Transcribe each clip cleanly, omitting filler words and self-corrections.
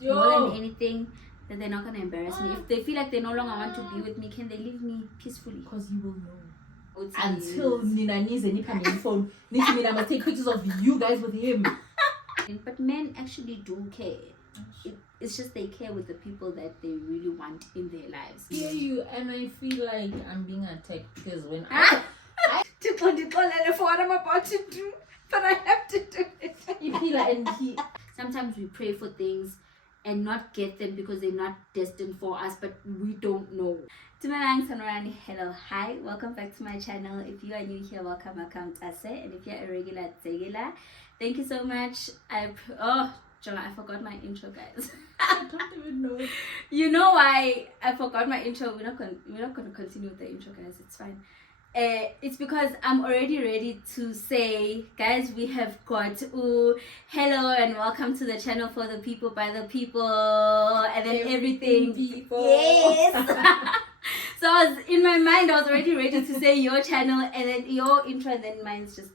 more than anything, that they're not gonna embarrass me. If they feel like they no longer want to be with me, can they leave me peacefully? Because you will know. Until Nina needs any kind of phone. Nina must take pictures of you guys with him. But men actually do care. It's just they care with the people that they really want in their lives. Yeah, you, and I feel like I'm being attacked because when I for what I'm about to do, but I have to do it. You feel like, and sometimes we pray for things and not get them because they're not destined for us, but we don't know. Hello, hi, welcome back to my channel. If you are new here, welcome Mntase, and if you're a regular, thank you so much. John, I forgot my intro, guys. I don't even know. You know why I forgot my intro? We're not going to continue with the intro, guys. It's fine. It's because I'm already ready to say, guys, we have got hello and welcome to the channel for the people, by the people, and then everything. People. Yes. So I was in my mind, I was already ready to say your channel and then your intro, and then mine's just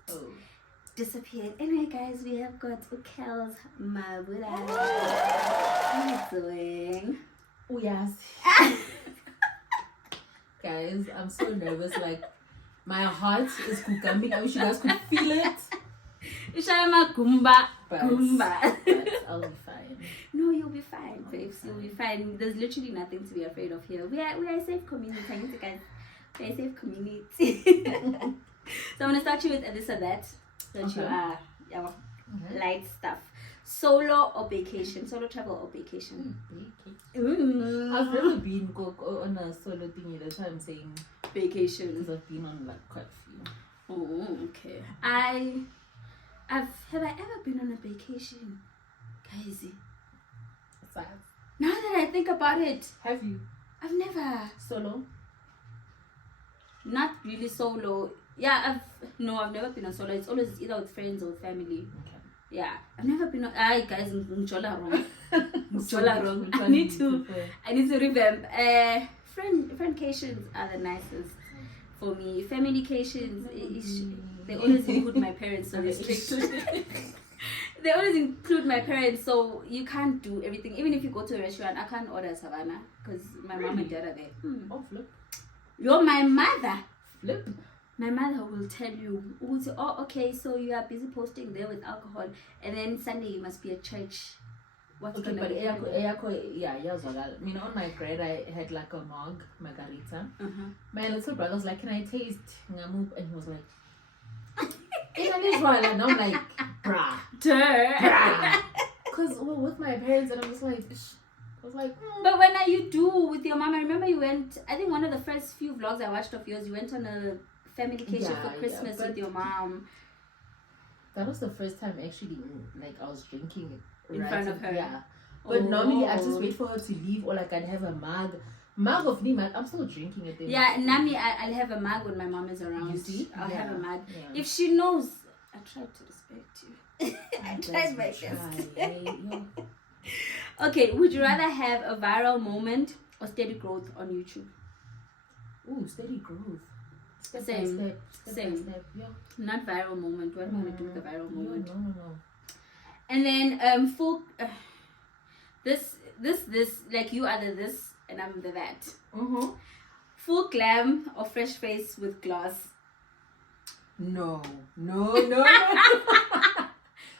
disappeared. Anyway, guys, we have got Ukel's Mabula. How are you doing? Oh yes. Guys, I'm so nervous. Like, my heart is kukumbing. I wish you guys could feel it. But I'll be fine. No, you'll be fine, babes. You'll be fine. There's literally nothing to be afraid of here. We are a safe community, guys. We're a safe community. So I'm gonna start you with this or that. You are light stuff. Solo or vacation? Solo travel or vacation? I've never been on a solo thing. That's why I'm saying vacation. Because I've been on like quite a few. Oh, okay. Have I ever been on a vacation? Crazy. Sad. Now that I think about it, have you? I've never solo. Not really solo. Yeah, I've never been on solo. It's always either with friends or with family. Okay. Yeah, I've never been on. Guys, wrong. Wrong. I need to revamp. Friendcations are the nicest for me. Familycations, they always include my parents, so restricted. They always include my parents, so you can't do everything. Even if you go to a restaurant, I can't order savannah because my mom and dad are there. Oh, flip. You're my mother. Flip. My mother will tell you, oh, okay, so you are busy posting there with alcohol, and then Sunday you must be at church. What's okay, but I mean, on my bread I had like a mug, margarita. My little brother was like, "Can I taste ngamu?" And he was like, and I'm like, bruh. Because we're with my parents, and I was like, But when you do with your mom? I remember you went, I think one of the first few vlogs I watched of yours, you went on a familycation for Christmas with your mom. That was the first time actually, like, I was drinking in front of her. Yeah. But normally I just wait for her to leave, or like I'd have a mug of me. I'm still drinking it. Yeah, Nami, I'll have a mug when my mom is around. You see? I'll have a mug. Yeah. If she knows, I tried to respect you. I tried my best. Okay, would you rather have a viral moment or steady growth on YouTube? Ooh, steady growth. Same. Yeah. Not viral moment. What am I going to do with the viral moment? No. And then full this like you are the this and I'm the that. Full glam or fresh face with gloss? No.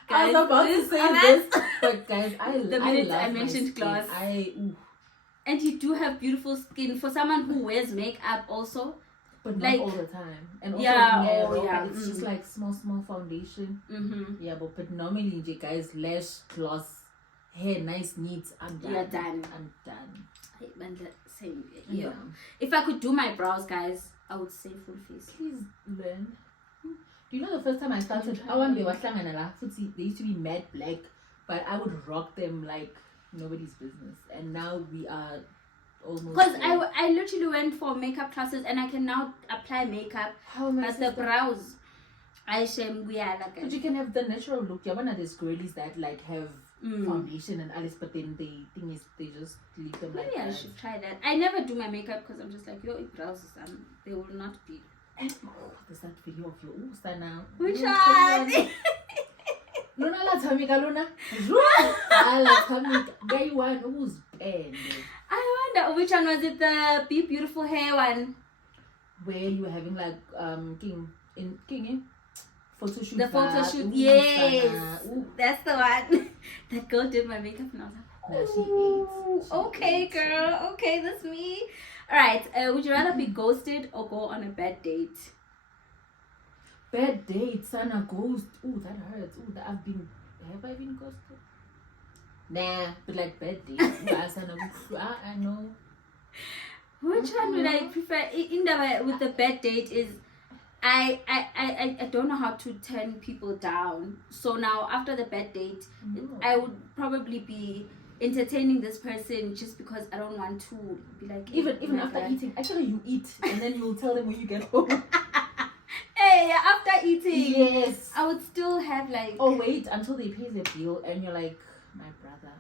I was about to say this, but guys, I mentioned gloss. And you do have beautiful skin for someone who wears makeup also. But not all the time. And also, it's just like small foundation. Yeah, but normally, guys, lash, gloss, hair, nice, neat. I'm done. You're done. I'm done. Same. Yeah. If I could do my brows, guys, I would say full face. Please learn. Do you know the first time I started, they used to be matte black, but I would rock them like nobody's business. And now we are almost. Because I literally went for makeup classes and I can now apply makeup. How am I but the brows, but you can have the natural look. Yeah, one of these girlies that like have foundation and alles, but then they just leave them like that. Maybe I should try that. I never do my makeup because I'm just like, your brows, they will not be. And there's that video of your Usta now. Which one? Luna la thamika Luna. La thamika. Guy one who's banned. I wonder which one was it, the Be Beautiful Hair one? Where you were having like King photo shoot. The photo shoot, yes. That's the one. That girl did my makeup and I was like, She okay, girl. Okay, that's me. Alright, would you rather be ghosted or go on a bad date? Bad date, Sana ghost. Ooh, that hurts. Ooh, have I been ghosted? Nah, but like bad date. I know. Which one would I prefer? In the way with the bad date is I don't know how to turn people down. So now after the bad date, I would probably be entertaining this person just because I don't want to be like even after eating. Actually, you eat and then you'll tell them when you get home. Hey, after eating, yes, I would still have like. Oh wait until they pay their bill and you're like, my brother,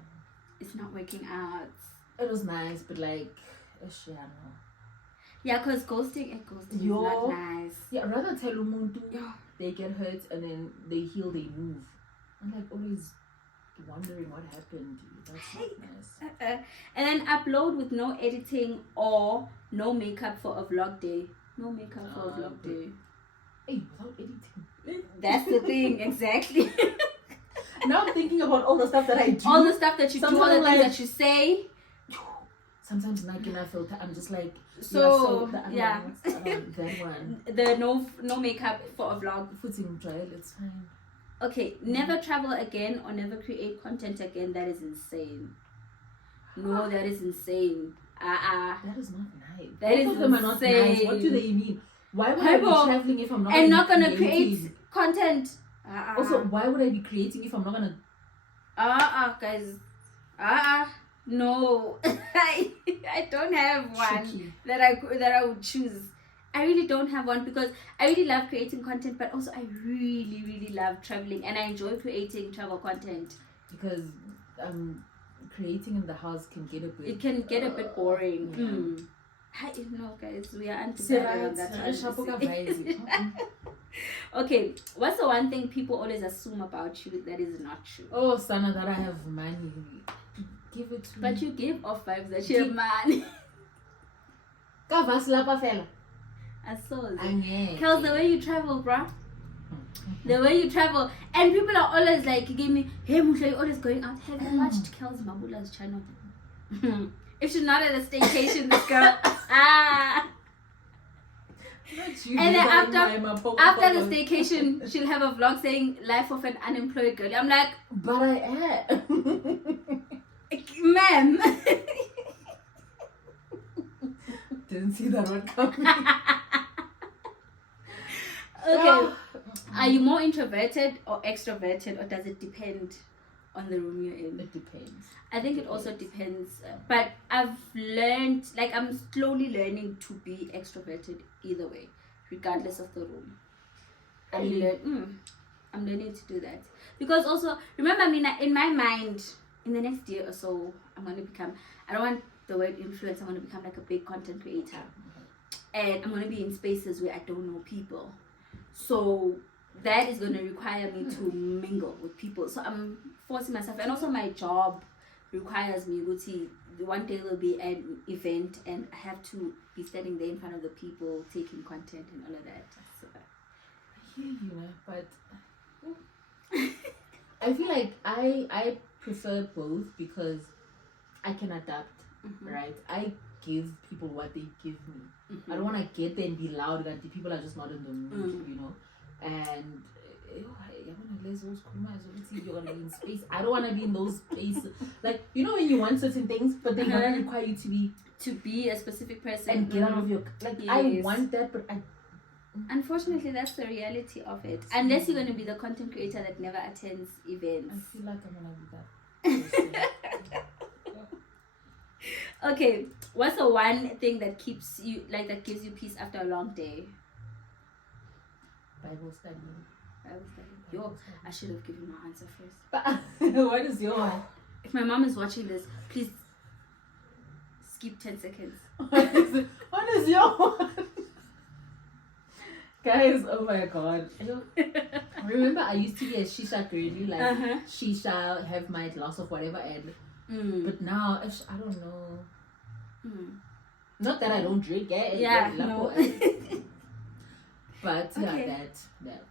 it's not working out. It was nice, but like, yeah, because ghosting is not nice. Yeah, rather tell umuntu they get hurt and then they heal, they move. I'm like always wondering what happened. That's not nice. And then upload with no editing or no makeup for a vlog day. No makeup for a vlog day. Hey, without editing. That's the thing, exactly. Now I'm thinking about all the stuff that I do. All the stuff that you do, all the things that you say. Sometimes Nike and I filter, I'm just like, yeah. That one. The no makeup for a vlog. Footing trial, it's fine. Okay, never travel again or never create content again. That is insane. No, that is insane. That is not nice. That is of them are not nice. What do they mean? Why would I be traveling if I'm not? And not gonna create content. Also, why would I be creating if I'm not gonna? Guys. No. I don't have one that I would choose. I really don't have one because I really love creating content, but also I really, really love traveling and I enjoy creating travel content. Because creating in the house can get a bit... It can get a bit boring. Yeah. I know, guys. We are untogether on that. Okay, what's the one thing people always assume about you that is not true? Oh, Sana, that I have money. Give it to me. But you give off vibes that you have money. I saw it. Kels, the way you travel, bruh. The way you travel. And people are always like, give me, hey Musha, you're always going out. Have you watched Kels Mabula's channel? If she's not at a staycation, this girl. And then after the staycation, she'll have a vlog saying life of an unemployed girl. I'm like, but I am. Ma'am. Didn't see that one coming. Okay. Are you more introverted or extroverted, or does it depend on the room you're in? It depends. I think it also depends. But I've learned, like I'm slowly learning to be extroverted either way, regardless of the room. I'm learning to do that. Because also, remember, I mean, in my mind, in the next year or so, I'm going to become, I don't want the word influencer, I'm going to become like a big content creator. And I'm going to be in spaces where I don't know people. So that is going to require me to mingle with people. So I'm forcing myself. And also my job requires me to see one day there'll be an event and I have to be standing there in front of the people taking content and all of that. So I hear you, but I feel like I prefer both because I can adapt, right? I give people what they give me. I don't want to get there and be loud and the people are just not in the mood, you know. And you're gonna be in space. I don't want to be in those spaces. Like, you know, when you want certain things, but they don't require you to be a specific person and get out of your I want that, but unfortunately that's the reality of it. Unless you're going to be the content creator that never attends events. I feel like I'm gonna be that. Okay, what's the one thing that keeps you, like, that gives you peace after a long day? Bible study. Yo, I should have given my answer first. What is yours? If my mom is watching this, please skip 10 seconds. What is yours? Guys, oh my god. Remember, I used to be a shisha girly, like shisha, have my glass of whatever, and but now I don't know. Not that I don't drink, no. But yeah, that.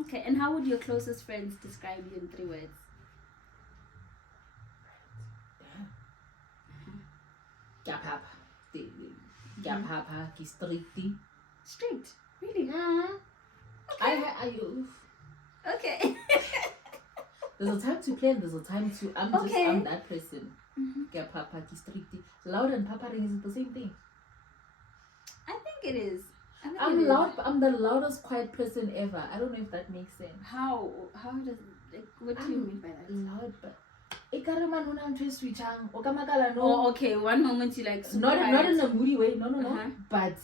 Okay, and how would your closest friends describe you in 3 words? Strict, really? Okay. There's a time to play and there's a time to I'm that person. Loud and paparing, is it the same thing? I think it is. I'm loud. I'm the loudest quiet person ever. I don't know if that makes sense. How does what do you mean by that? Loud, but oh, okay. One moment you like super not quiet. in a moody way. No. But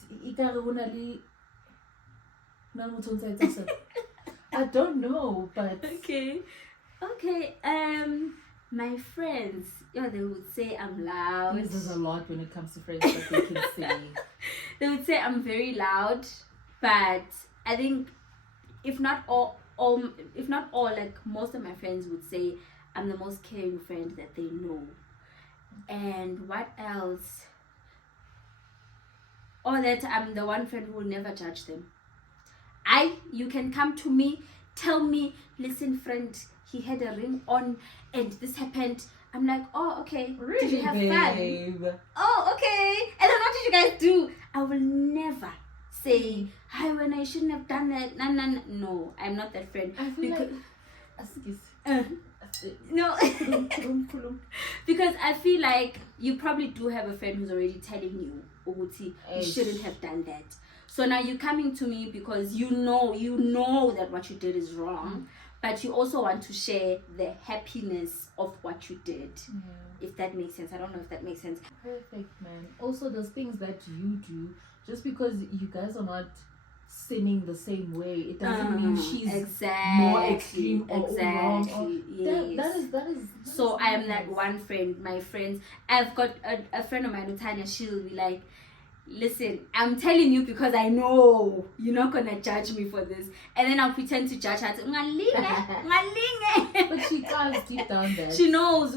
I don't know, but okay. My friends, they would say I'm loud. This is a lot when it comes to friends that they can say. They would say I'm very loud, but I think if not all, like most of my friends would say I'm the most caring friend that they know. And what else? Or that I'm the one friend who will never judge them. You can come to me, tell me, listen friend, he had a ring on and this happened. I'm like, oh, okay. Really, did you have babe? fun? Oh, okay. And then what did you guys do? I will never say, hi, when I shouldn't have done that. No, I'm not that friend. I feel no. Because I feel like you probably do have a friend who's already telling you, Uguti, you shouldn't have done that. So now you're coming to me because you know that what you did is wrong. But you also want to share the happiness of what you did. Yeah. If that makes sense. I don't know if that makes sense. Perfect, man. Also, there's things that you do. Just because you guys are not sinning the same way, it doesn't mean she's more extreme or wrong. Or, yes. That is so I am that one friend. My friends, I've got a friend of mine, Tanya, she'll be like, listen, I'm telling you because I know you're not gonna judge me for this, and then I'll pretend to judge her. But she can't deep down there. She knows.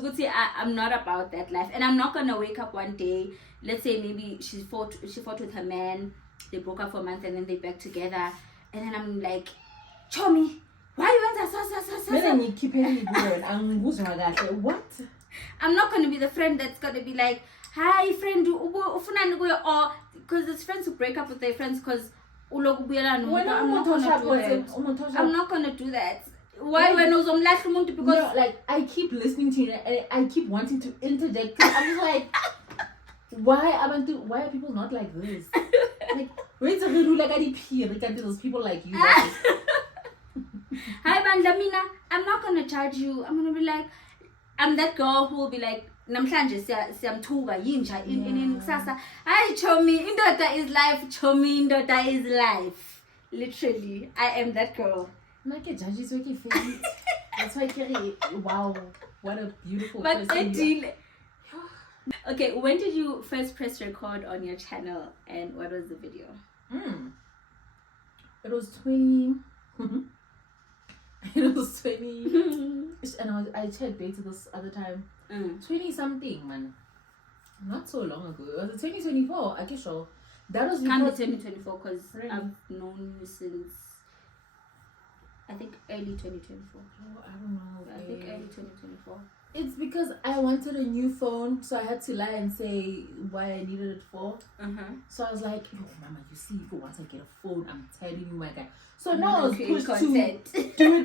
I'm not about that life, and I'm not gonna wake up one day. Let's say maybe she fought with her man. They broke up for a month, and then they back together, and then I'm like, Chomi, why you went so? Then you keep it going. What? I'm not gonna be the friend that's gonna be like, hi friend, or because there's friends who break up with their friends because I'm not gonna do that. Why when because no, like I keep listening to you and I keep wanting to interject. I'm just like, why are people not like this? Like, where's the rule like there's people like you. Hi Bandlamina, I'm not gonna judge you. I'm gonna be like, I'm that girl who will be like, namhlanje siyamthuka yinja in kusasa hayi Chomi indoda is life. Chomi indoda is life. Literally, I am that girl. That's why wow, what a beautiful but person. Okay, when did you first press record on your channel and what was the video? It was 20 it was 20 and I checked data this other time. 20 something, man. Not so long ago. It was 2024, I guess so. That was can't be 2024 because I've known you since I think early 2024. Oh, I don't know. I think early 2024. It's because I wanted a new phone, so I had to lie and say why I needed it for. So I was like, yo, mama, you see, if once I get a phone, I'm telling you, my guy. So now I was pushed to do it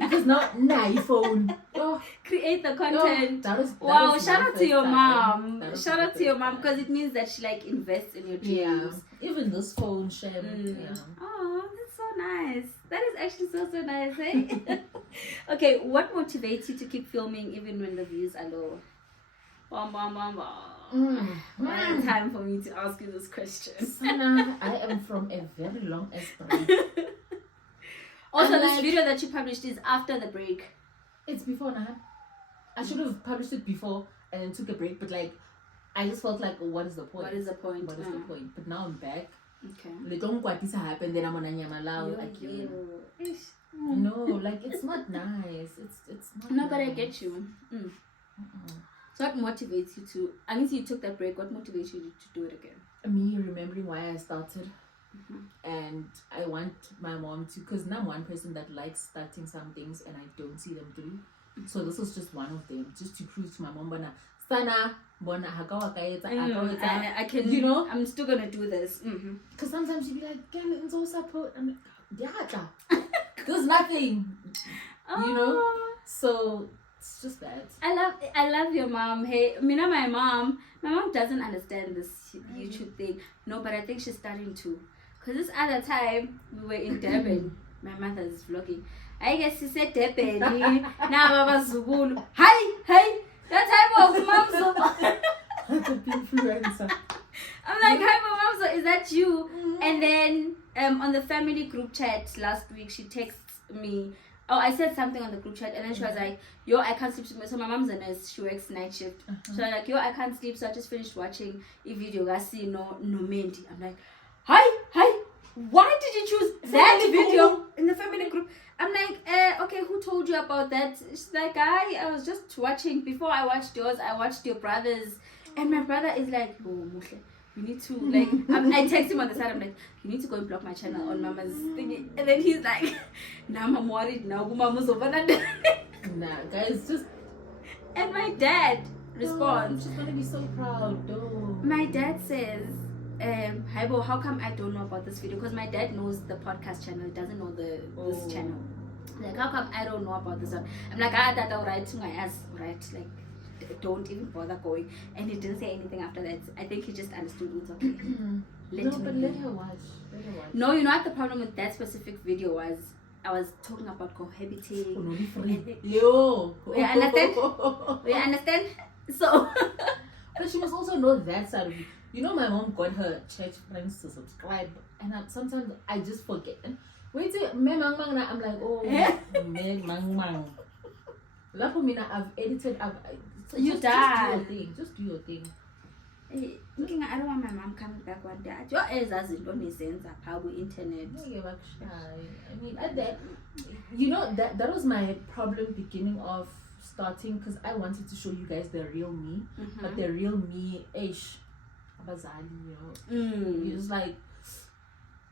because now iPhone. Oh, create the content. That wow, was shout out to your mom. Shout out to your mom because it means that she like invests in your dreams. Yeah. Even this phone, Shem. Yeah. Oh, that's so nice. That is actually so nice, eh? Okay, what motivates you to keep filming even when the views are low? Time for me to ask you this question. Sana, I am from a very long brain. Also, this video that you published is after the break. It's before now. I should have published it before and then took a break, but like, I just felt like, what is the point? What is the point? What is the point? But now I'm back. Okay. Happen, then I'm on a nyamalau again. No, like it's not nice. It's not. No, nice. but I get you. So what motivates you to? I mean, you took that break. What motivates you to do it again? Me remembering why I started, and I want my mom to, because now I'm one person that likes starting some things and I don't see them through. So this was just one of them, just to prove to my mom, Sana, I can. You know, I'm still gonna do this. Because sometimes you be like, "Girl, it's all support." I'm like, "Yeah, there's nothing," you know. So it's just that. I love your mom. Hey, my mom doesn't understand this YouTube thing. No, but I think she's starting to. Cause this other time we were in Durban, my mother's vlogging. I guess she said Durban. Now Baba Zubulu. Hi. That time of mom. That's a big influencer. I'm like, hi, mom. So is that you? And then on the family group chat last week, she texts me. Oh, I said something on the group chat, and then she was like, "Yo, I can't sleep." So my mom's a nurse; she works night shift. So I'm like, "Yo, I can't sleep." So I just finished watching a video. I see no Mendi. I'm like, "Hi, why did you choose that video in the family group?" I'm like, "Okay, who told you about that?" She's like, "I was just watching. Before I watched yours, I watched your brother's." And my brother is like, "Oh, Mushle, you need to like." I text him on the side. I'm like, "You need to go and block my channel on Mama's thingy." And then he's like, "Now I'm worried. Now Mama's over." Nah, guys, just. And my dad responds. She's gonna be so proud, though. My dad says, "Haibo, how come I don't know about this video?" Because my dad knows the podcast channel, he doesn't know this channel. Like, how come I don't know about this one? I'm like, that alright to my ass, right? Like, don't even bother going. And he didn't say anything after that. I think he just understood it's okay. Let her watch. No, you know what the problem with that specific video was? I was talking about cohabiting. Yo. You understand? So but she must also know that side of it. You know, my mom got her church friends to subscribe, and sometimes I just forget. Wait till me mang mang na, I'm like, oh, me mang mang. I've edited. You done. Just do your thing. I don't want my mom coming back one day. Your ears as in don't sense of how we internet. I mean, at that, you know, that was my problem beginning of starting, because I wanted to show you guys the real me, but the real me, Abazali, you know, you're just like,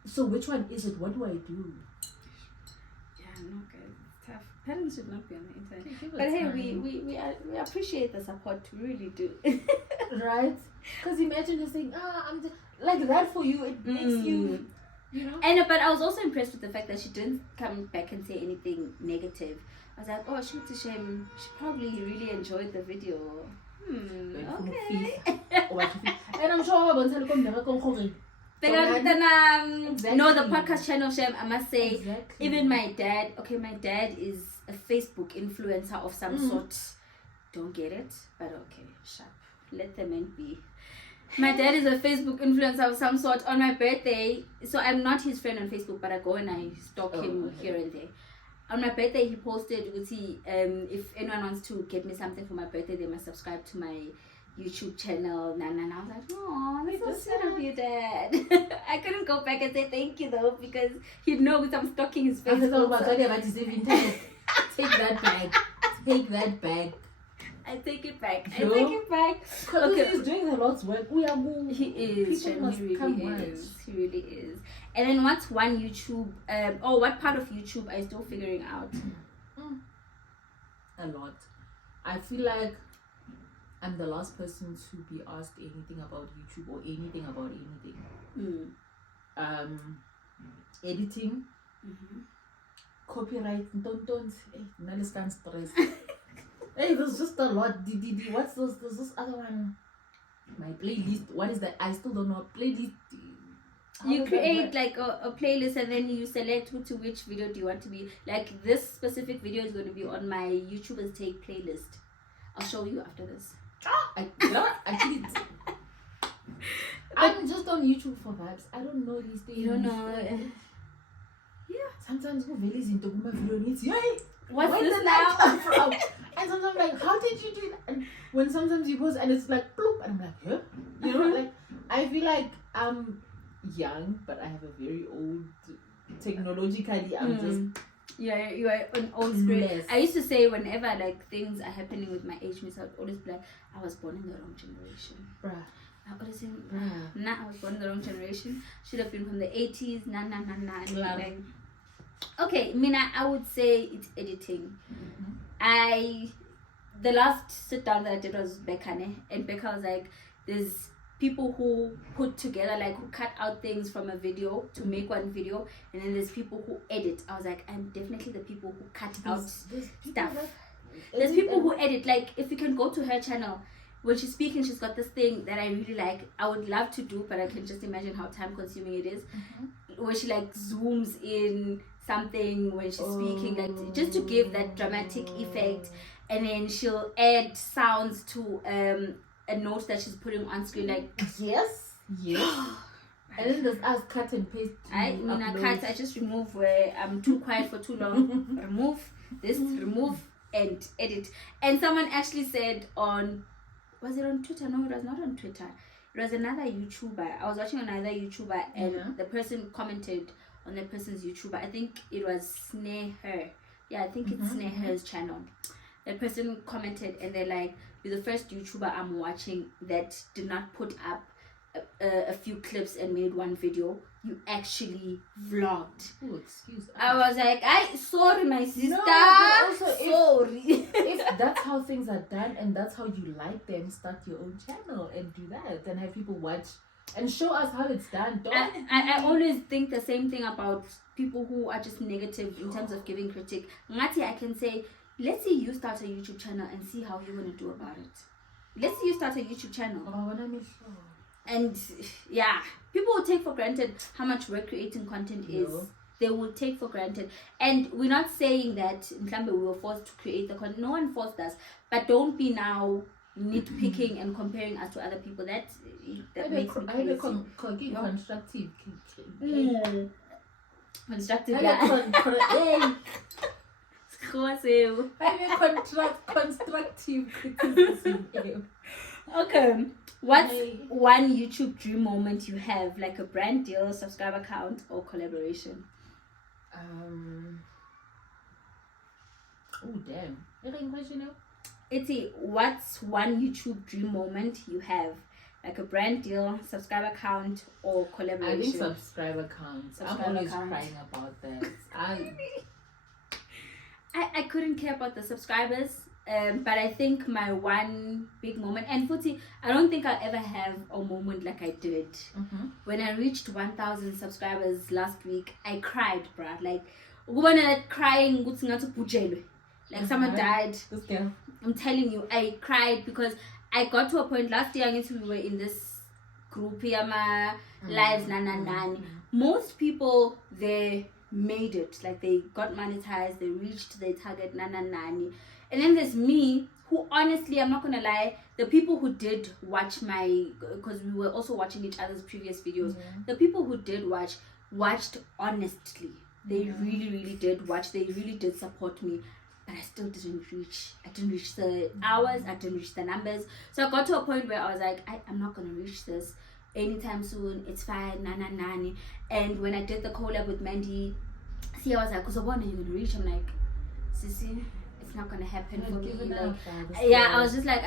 so which one is it? What do I do? Yeah, no, guys, it's tough. Parents should not be on the internet. But hey, we appreciate the support. We really do. Right? Because imagine her saying, I'm just like that for you. It makes you, you know. And but I was also impressed with the fact that she didn't come back and say anything negative. I was like, oh, she's a shame. She probably really enjoyed the video. Okay. And I'm sure no, the podcast channel, Shem, I must say, even my dad is a Facebook influencer of some sort. Don't get it, but okay, sharp. Let the man be. My dad is a Facebook influencer of some sort. On my birthday, so I'm not his friend on Facebook, but I go and I stalk him here and there. On my birthday, he posted, if anyone wants to get me something for my birthday, they must subscribe to my YouTube channel. And I was like, oh, that's so sweet of you, Dad. I couldn't go back and say thank you though, because he'd know I'm stalking his Facebook. Take that bag. Take that bag. I take it back. Because he's doing a lot's work. He is. He really is. And then what's one YouTube, what part of YouTube are you still figuring out? A lot. I feel like I'm the last person to be asked anything about YouTube or anything about anything. Editing, copyright, don't understand stress. Hey, there's just a lot. What's this? There's this other one. My playlist. What is that? I still don't know. Playlist. You create like a playlist and then you select to which video do you want to be. Like this specific video is going to be on my YouTubers Take playlist. I'll show you after this. I'm just on YouTube for vibes. I don't know these things. You don't know. Yeah. Sometimes who really is into my video needs what's this now? Come from? And sometimes I'm like, how did you do that? And when sometimes you post and it's like bloop, and I'm like, huh? You know, like I feel like young, but I have a very old technologically. I'm just you are an old spirit. I used to say whenever like things are happening with my age mates, I would always be like, I was born in the wrong generation. Bruh. I always say, I was born in the wrong generation. Should have been from the 80s. Nah. Like, okay, Mina, I would say it's editing. The last sit down that I did was Bekane, and Becca was like, there's people who put together, like who cut out things from a video to make one video, and then there's people who edit. I was like, I'm definitely the people who cut out stuff. There's people who edit. Like, if you can go to her channel, when she's speaking, she's got this thing that I really like. I would love to do, but I can just imagine how time consuming it is. Where she like zooms in something when she's speaking, like just to give that dramatic effect, and then she'll add sounds to a note that she's putting on screen, like yes. And then there's us cut and paste. I just remove where I'm too quiet for too long. Remove this, remove and edit. And someone actually said was it on Twitter? No, it was not on Twitter. It was another YouTuber. I was watching another YouTuber, and the person commented on that person's YouTuber. I think it was Sneher. Yeah, I think it's Sneher's channel. That person commented, and they're like, "You're the first YouTuber I'm watching that did not put up a few clips and made one video. You actually vlogged." Oh, excuse me. I was like, sorry, my sister. No, but also sorry. If that's how things are done and that's how you like them, start your own channel and do that and have people watch and show us how it's done. I always think the same thing about people who are just negative in terms of giving critique. Ngati, I can say, let's say you start a YouTube channel and see how you're going to do about it. Let's say you start a YouTube channel. And yeah, people will take for granted how much work creating content is. They will take for granted. And we're not saying that in Mntase we were forced to create the content. No one forced us. But don't be now nitpicking and comparing us to other people. That makes me crazy. Constructive. Constructive, yeah. Constructive criticism. Okay. What's one YouTube dream moment you have, like a brand deal, subscriber count, or collaboration? Oh damn! It's what's one YouTube dream moment you have, like a brand deal, subscriber count, or collaboration? I think subscriber count. I'm always crying about that. I couldn't care about the subscribers. But I think my one big moment, and Futi, I don't think I'll ever have a moment like I did. When I reached 1,000 subscribers last week, I cried, bruh. Like, crying, like someone died. I'm telling you, I cried because I got to a point last year, we were in this group, lives, most people, they made it. Like, they got monetized, they reached their target, And then there's me, who honestly, I'm not gonna lie, the people who did watch because we were also watching each other's previous videos, the people who did watched honestly. They really, really did watch. They really did support me. But I still didn't reach. I didn't reach the hours. I didn't reach the numbers. So I got to a point where I was like, I'm not gonna reach this anytime soon. It's fine, nani. And when I did the collab with Mandy, I was like, "Kuzo, when are you gonna reach?" I'm like, "Sissy, it's not gonna happen for me." Like, I was just like,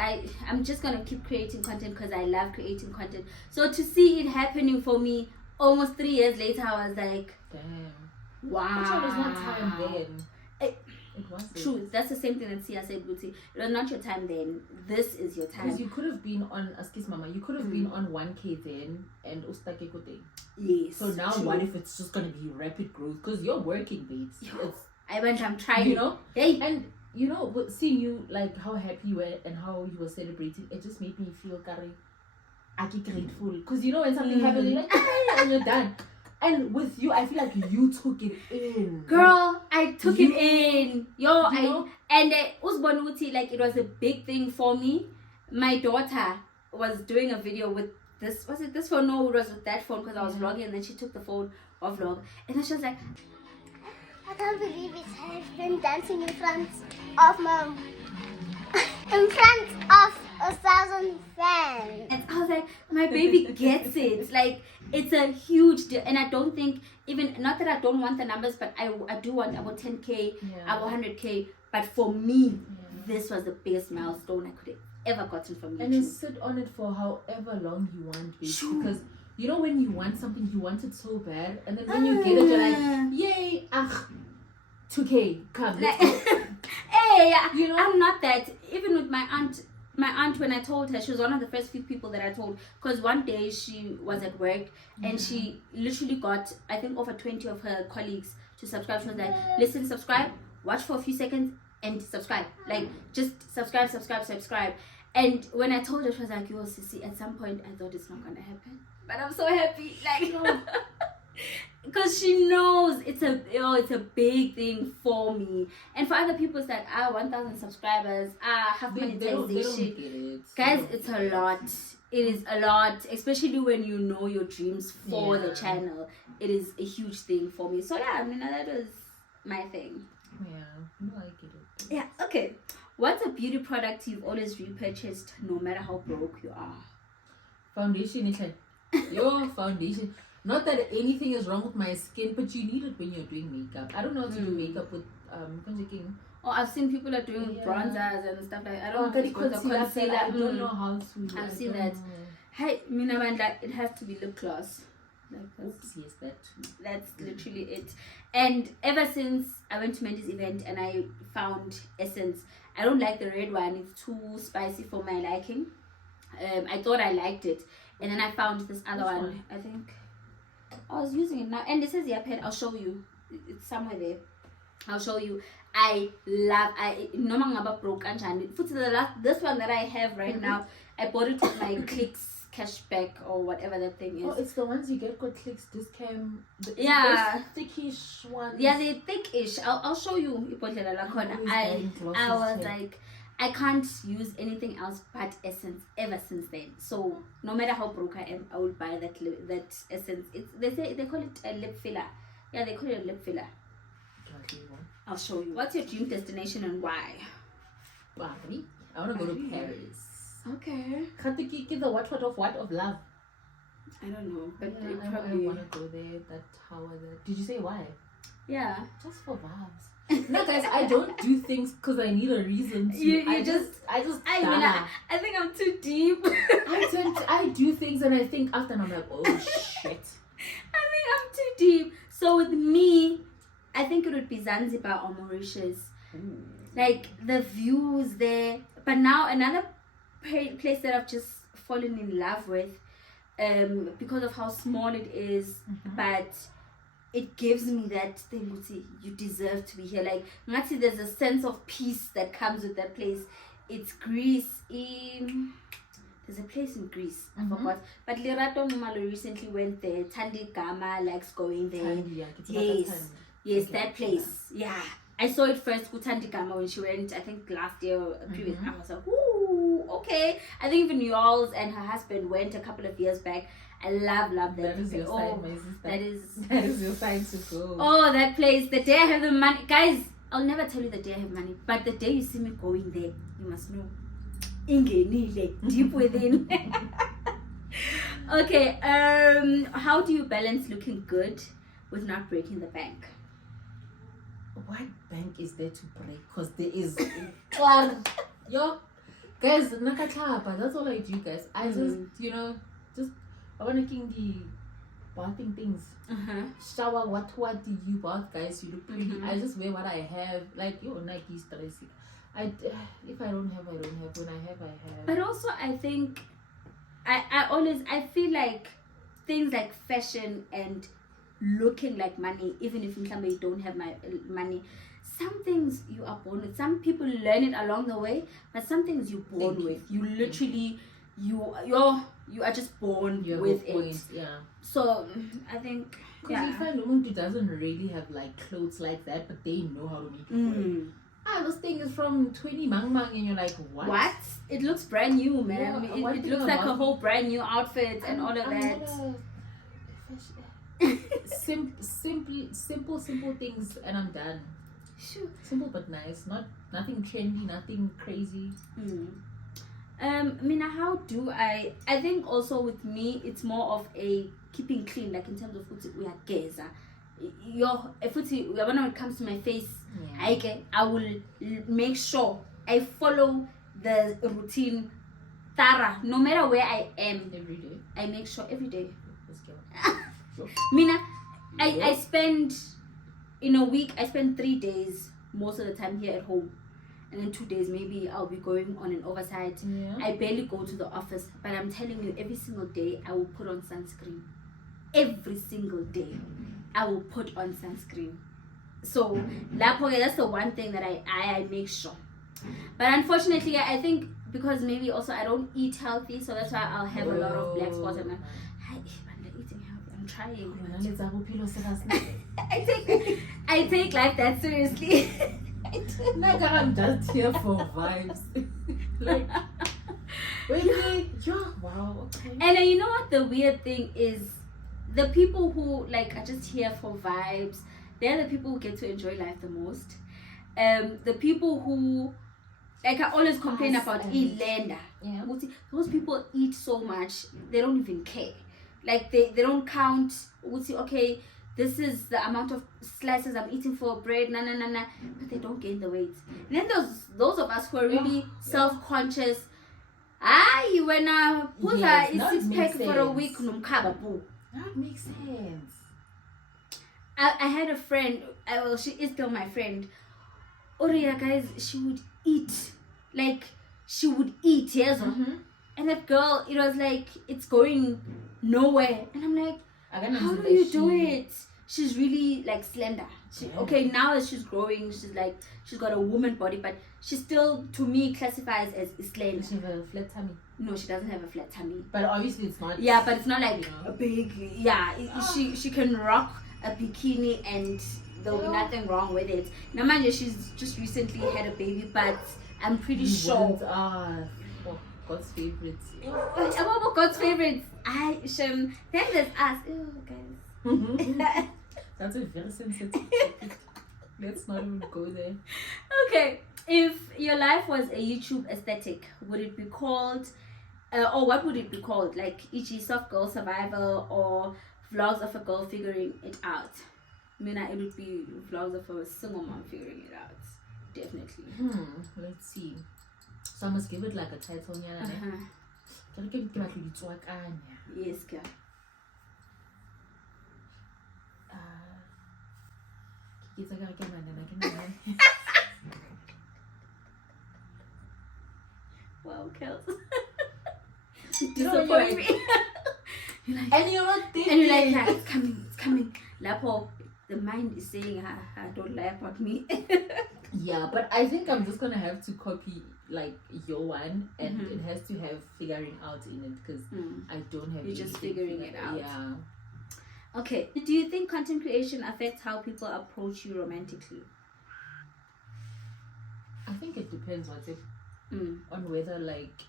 I'm just gonna keep creating content because I love creating content. So to see it happening for me almost 3 years later, I was like, damn, wow. Which was not time then. It wasn't. True. That's the same thing that Sia said, Booty. It was not your time then. This is your time. Because you could have been on, excuse mama, you could have been on 1K then and ustake kote. Yes. So now what if it's just gonna be rapid growth? Because you're working, babes. I'm trying. You know? Hey. And you know, but seeing you, like, how happy you were and how you were celebrating, it just made me feel grateful. Because you know when something happens, you're like, hey, and you're done. And with you, I feel like you took it in. Girl, I took it in. And Usbonuti, like, it was a big thing for me. My daughter was doing a video with this. Was it this phone? No, it was with that phone because I was vlogging, and then she took the phone off vlog. And then she was like, I can't believe it. I've been dancing in front of mom. in front of 1,000 fans. And I was like, my baby gets it. Like, it's a huge deal. And I don't think, even, not that I don't want the numbers, but I do want about 10K, about 100K. But for me, this was the biggest milestone I could have ever gotten from YouTube. And you sit on it for however long you want, basically. Because, you know, when you want something, you want it so bad. And then when you get it, you're like, yay, 2K, come, let's go. Hey, You know? I'm not that. Even with my aunt, when I told her, she was one of the first few people that I told. Because one day she was at work and she literally got, I think, over 20 of her colleagues to subscribe. She was like, listen, subscribe, watch for a few seconds and subscribe. Like, just subscribe. And when I told her, she was like, yo, Sissy, at some point I thought it's not going to happen. But I'm so happy. Like, because she knows it's a big thing for me, and for other people it's like 1,000 subscribers, half monetization. Guys, it's a lot. It is a lot, especially when you know your dreams for the channel. It is a huge thing for me. So yeah, I mean, that was my thing. Yeah, no, I get it. Yeah. Okay. What's a beauty product you've always repurchased, no matter how broke you are? Foundation is like your foundation. Not that anything is wrong with my skin, but you need it when you're doing makeup. I don't know how to do makeup with Oh, I've seen people are doing bronzers and stuff like. I don't know. Concealer. I don't know how to. I've seen that. Hey, Minamanda, it has to be lip gloss. Oops, yes, that too. That's literally it. And ever since I went to Mntase's event and I found Essence, I don't like the red one. It's too spicy for my liking. I thought I liked it, and then I found this other one. I think I was using it now, and this is the pen. I'll show you. It's somewhere there. I'll show you. I no manga broke and this one that I have right now, I bought it with my clicks cashback or whatever that thing is. Oh, it's the ones you get with clicks discount. Yeah, thickish ones. Yeah, they're thickish. I'll show you. I was like, I can't use anything else but Essence ever since then. So no matter how broke I am, I will buy that Essence. They call it a lip filler. Yeah, they call it a lip filler. I'll show you. What's your dream destination and why? Barbie. I want to go to Paris. Okay. The what of love? I don't know, but I probably want to go there. That tower there. Did you say why? Yeah. Just for vibes. No, guys, I don't do things because I need a reason to. I think I'm too deep. I do things and I think after and I'm like, oh shit. I think I'm too deep. So with me, I think it would be Zanzibar or Mauritius. Like the views there. But now another place that I've just fallen in love with, because of how small it is, but it gives me that thing, you deserve to be here. Like, there's a sense of peace that comes with that place. It's Greece. There's a place in Greece, I forgot. But Lerato Mumalo recently went there. Tandi Gama likes going there. Yes, that place. Yeah. I saw it first with Tandi Gama when she went, I think last year or previous. I was like, ooh, okay. I think even y'all's and her husband went a couple of years back. I love that. That is your sign, my sister. That is your sign to go. Oh, that place. The day I have the money. Guys, I'll never tell you the day I have money. But the day you see me going there, you must know. Deep within. Okay, how do you balance looking good with not breaking the bank? What bank is there to break? Because there is yo guys, nakatapa, that's all I do, guys. I just I wanna king the bathing things. Shower, what do you bath, guys? You look pretty. I just wear what I have. Like Nike stressing. If I don't have, I don't have. When I have, I have. But also I think I feel like things like fashion and looking like money, even if you don't have money, some things you are born with. Some people learn it along the way, but some things you're born with. You literally you are just born with it. Yeah. So I think because you find a woman who doesn't really have like clothes like that, but they know how to make it work. This thing is from 20 mang, and you're like, what? It looks brand new, man. It looks like a whole brand new outfit and all of that. Simple things, and I'm done. Sure. Simple but nice. Nothing trendy, nothing crazy. Mina, how do I think also with me it's more of a keeping clean, like in terms of we are geza. When it comes to my face, I will make sure I follow the routine thorough, no matter where I am. Every day. I make sure every day. Let's go. Mina, I spend in a week, I spend 3 days most of the time here at home. And then 2 days, maybe I'll be going on an oversight. Yeah. I barely go to the office, but I'm telling you, every single day I will put on sunscreen. Every single day, I will put on sunscreen. So that's the one thing that I make sure. But unfortunately, I think because maybe also I don't eat healthy, so that's why I'll have a lot of black spots. And I'm eating healthy. I'm trying. I take life that seriously. Like I'm just here for vibes. Like, really? Yeah, wow, okay. And you know what the weird thing is? The people who like are just here for vibes, they're the people who get to enjoy life the most. The people who like I always complain about Elenda. Yeah. Those people eat so much, they don't even care. Like they don't count. Okay, this is the amount of slices I'm eating for bread, but they don't gain the weight. And then those of us who are really self-conscious, when puza is 6 pack for a week, That makes sense. I had a friend, well, she is still my friend. Oria, guys, she would eat. Like, she would eat, yes? And that girl, it was like, it's going nowhere. And I'm like, how do you do it? She's really like slender. Okay, now as she's growing, she's got a woman body, but she still, to me, classifies as slender. Does she have a flat tummy? No, she doesn't have a flat tummy. But obviously it's not. Yeah, but it's not like a big. Yeah, she can rock a bikini and there'll be nothing wrong with it. Now, mind you, she's just recently had a baby, but I'm pretty sure. God's favorites. About God's favorites. Then there's us. Ew, guys. That's a very sensitive topic. Let's not even go there. Okay, if your life was a YouTube aesthetic, would it be called, or what would it be called? Like, e.g. soft girl survival or vlogs of a girl figuring it out? It would be vlogs of a single mom figuring it out. Definitely. Let's see. So I must give it like a title. Yes, girl. Wow, Kels. Disappoint me. And you're not thinking. And you're like, yeah, it's coming. Lapo, the mind is saying, don't lie about me. Yeah, but I think I'm just gonna have to copy like your one, and it has to have figuring out in it because I don't have. You're just figuring it out. Yeah. Okay. Do you think content creation affects how people approach you romantically? I think it depends on whether like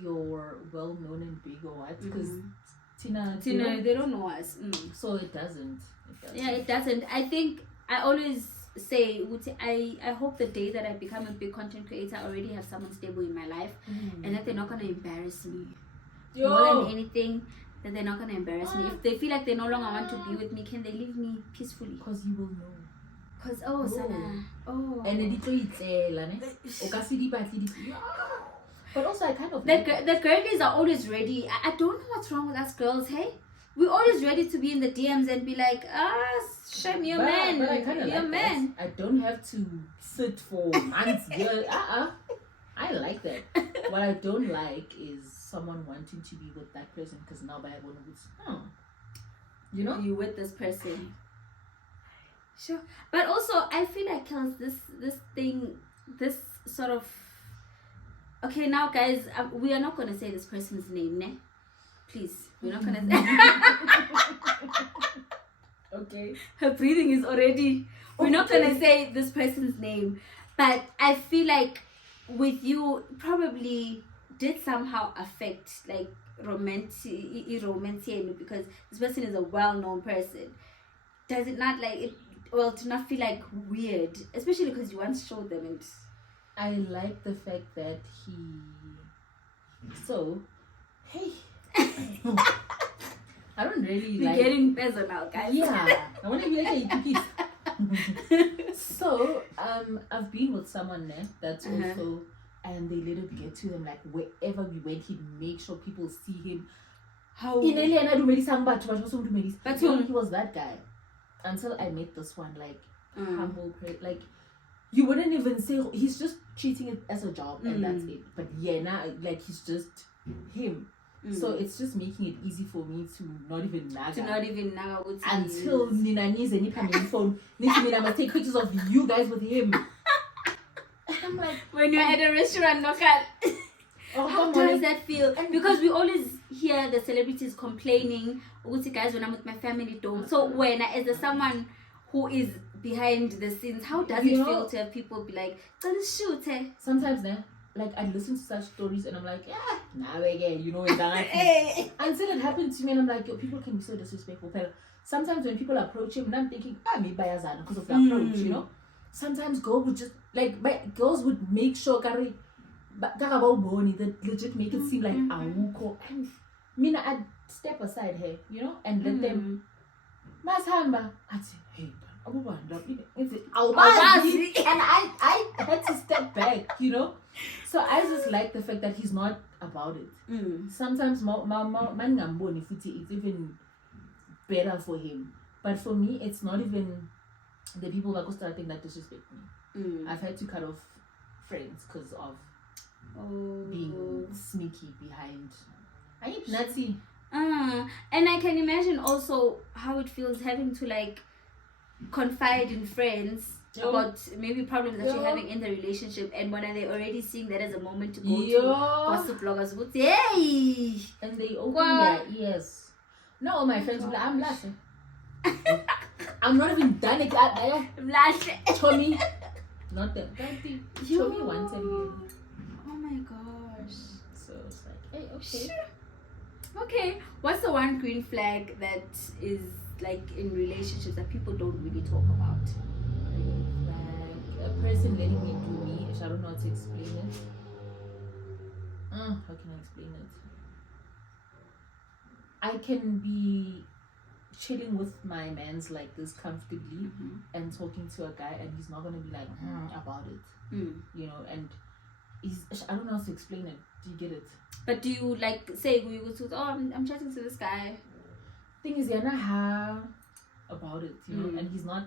you're well known and big or what. Because Tina, they don't know us. So it doesn't. Yeah, it doesn't. I think I always say, I hope the day that I become a big content creator, I already have someone stable in my life, and that they're not gonna embarrass me. More than anything, that they're not gonna embarrass me. If they feel like they no longer want to be with me, can they leave me peacefully? Because you will know. Because And but also I kind of the girlies are always ready. I don't know what's wrong with us girls, hey? We're always ready to be in the DMs and be like, shame your man. But I kind of your like man. That. I don't have to sit for months. I like that. What I don't like is someone wanting to be with that person because now I want to you know, you with this person. Sure. But also I feel like this sort of, okay, now guys, we are not going to say this person's name, ne? Please, we're not going to say. Okay. Her breathing is already, we're not going to say this person's name, but I feel like with you probably did somehow affect like romantic because this person is a well-known person. Does it not, like, to not feel like weird, especially because you once showed them and I like the fact that he. So, hey. I don't really you're like. getting better now, guys. Yeah, I want to be like a cookies. So, I've been with someone there that's also, and they let it get to them. Like wherever we went, he'd make sure people see him. How? He But was that guy until I met this one, like humble, like you wouldn't even say he's just treating it as a job and that's it. But yeah, now like he's just him. So it's just making it easy for me to not even naga. Until Nina needs any phone. I must take pictures of you guys with him. I'm like, when you're at a restaurant, look at. How does that feel? Because we always hear the celebrities complaining, guys, when I'm with my family, don't. So when as someone who is behind the scenes, how does it feel to have people be like, let's shoot? Sometimes, like I listen to such stories and I'm like, yeah, now again, until it happened to me and I'm like, yo, people can be so disrespectful. Sometimes when people approach him, and I'm thinking, maybe Bayazana because of the approach, Sometimes girls would just girls would make sure that legit make it seem like awuko. And I'd step aside here, and let them Masamba. I'd say, hey, and I had to step back, So I just like the fact that he's not about it. Sometimes it's even better for him. But for me, it's not even the people that go starting that disrespect me. I've had to cut off friends because of being sneaky behind. I need Mntase. And I can imagine also how it feels having to like confide in friends about maybe problems that you're having in the relationship, and when they're already seeing that as a moment to go to gossip bloggers would say, hey, and they open their ears. No, all my friends will be like, I'm laughing. I'm not even done it. I'm laughing. Tommy, not them. Tommy wanted you. Oh my gosh. So it's like, hey, okay. Sure. Okay, what's the one green flag that is like in relationships that people don't really talk about? Green flag. A person letting me do me. I don't know how to explain it. How can I explain it? I can be chilling with my mans like this comfortably and talking to a guy and he's not gonna be like about it. And he's, I don't know how to explain it. Do you get it? But do you like say we go to I'm chatting to this guy? Thing is, you're not about it, and he's not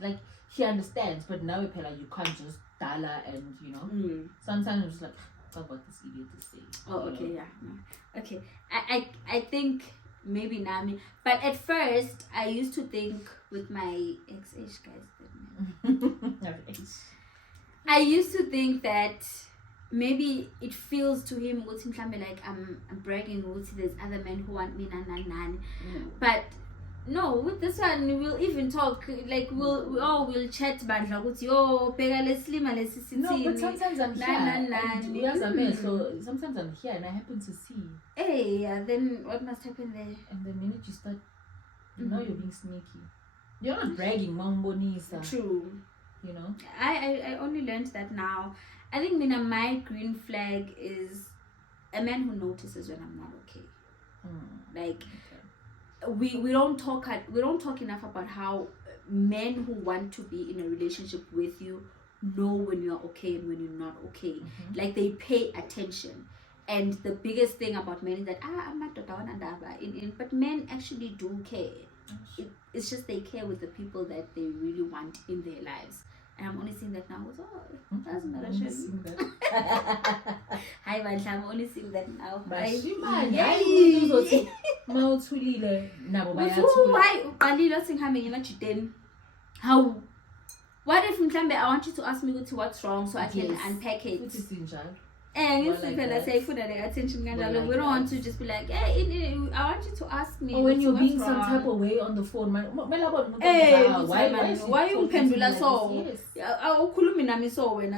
like he understands, but now you can't just dollar and sometimes I'm just like, what about this idiot to say? Okay, yeah, no. Okay. I think maybe Nami, but at first I used to think with my ex-age guys I used to think that maybe it feels to him like I'm bragging there's other men who want me but no, with this one we'll even talk like we'll chat bandla no, but sometimes I'm here so sometimes I'm here and I happen to see then what must happen there? And the minute you start you're being sneaky, you're not bragging mambo nisa. True. I only learned that now. I think my green flag is a man who notices when I'm not okay. We don't talk enough about how men who want to be in a relationship with you know when you're okay and when you're not okay. Like they pay attention. And the biggest thing about men is that I'm not but men actually do care. It's just they care with the people that they really want in their lives. And I'm only seeing that now. That's another shit. Hi, Vancha, I'm only seeing that now. How? What if I want you to ask me what's wrong so I can unpack it? And we don't want to just be like, hey, I want you to ask me. Or when you're being wrong. some type of way on the phone, man. Why you pendula so?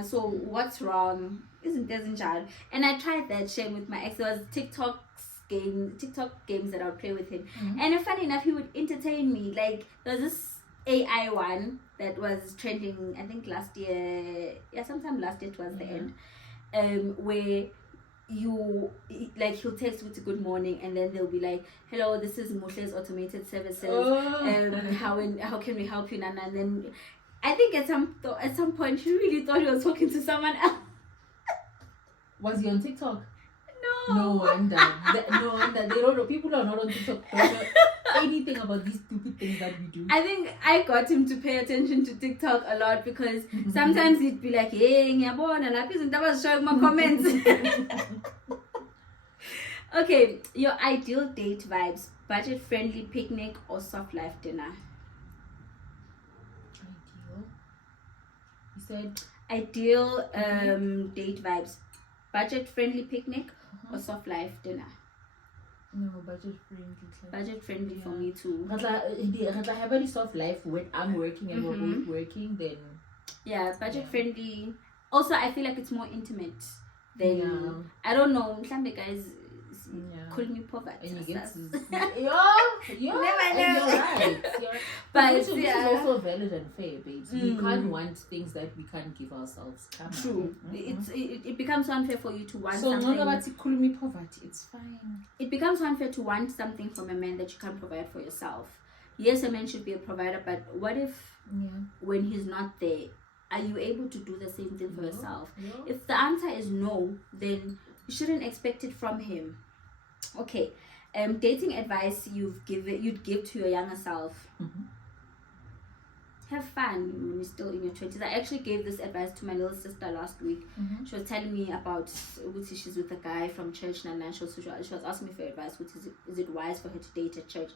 So what's wrong? Isn't child? And I tried that shit with my ex. It was TikTok games that I would play with him. And funny enough, he would entertain me. Like there was this AI one that was trending, I think last year, sometime last year towards the end, where you like he'll text with a good morning and then they'll be like, hello, this is Mntase automated services, how can we help you, Nana? And then I think at some point she really thought he was talking to someone else. Was he on TikTok? No. No wonder. No wonder. They don't know. People are not on TikTok. They don't know anything about these stupid things that we do. I think I got him to pay attention to TikTok a lot because sometimes he'd be like, hey, ngiyabona lapha izinto abazishoyo kuma comments. Okay, your ideal date vibes: budget-friendly picnic or soft life dinner? Ideal. You said Ideal date vibes: budget-friendly picnic or soft life dinner? no, budget friendly. Budget friendly for me too. Have a very soft life when I'm working and we're both working, then Budget friendly. Also, I feel like it's more intimate than I don't know. Mhlambe guys call me poverty. and you get to Never you're know. right. But which is also valid and fair, babes. We can't want things that we can't give ourselves. Come on. True. It becomes unfair for you to want So something. not about to call me poverty. It's fine. It becomes unfair to want something from a man that you can't provide for yourself. Yes, a man should be a provider, but what if when he's not there, are you able to do the same thing for yourself? If the answer is no, then you shouldn't expect it from him. Okay. Dating advice you'd give to your younger self. Have fun when you're still in your 20s. I actually gave this advice to my little sister last week. She was telling me about she's with a guy from church and she was asking me for advice. Is it wise for her to date at church?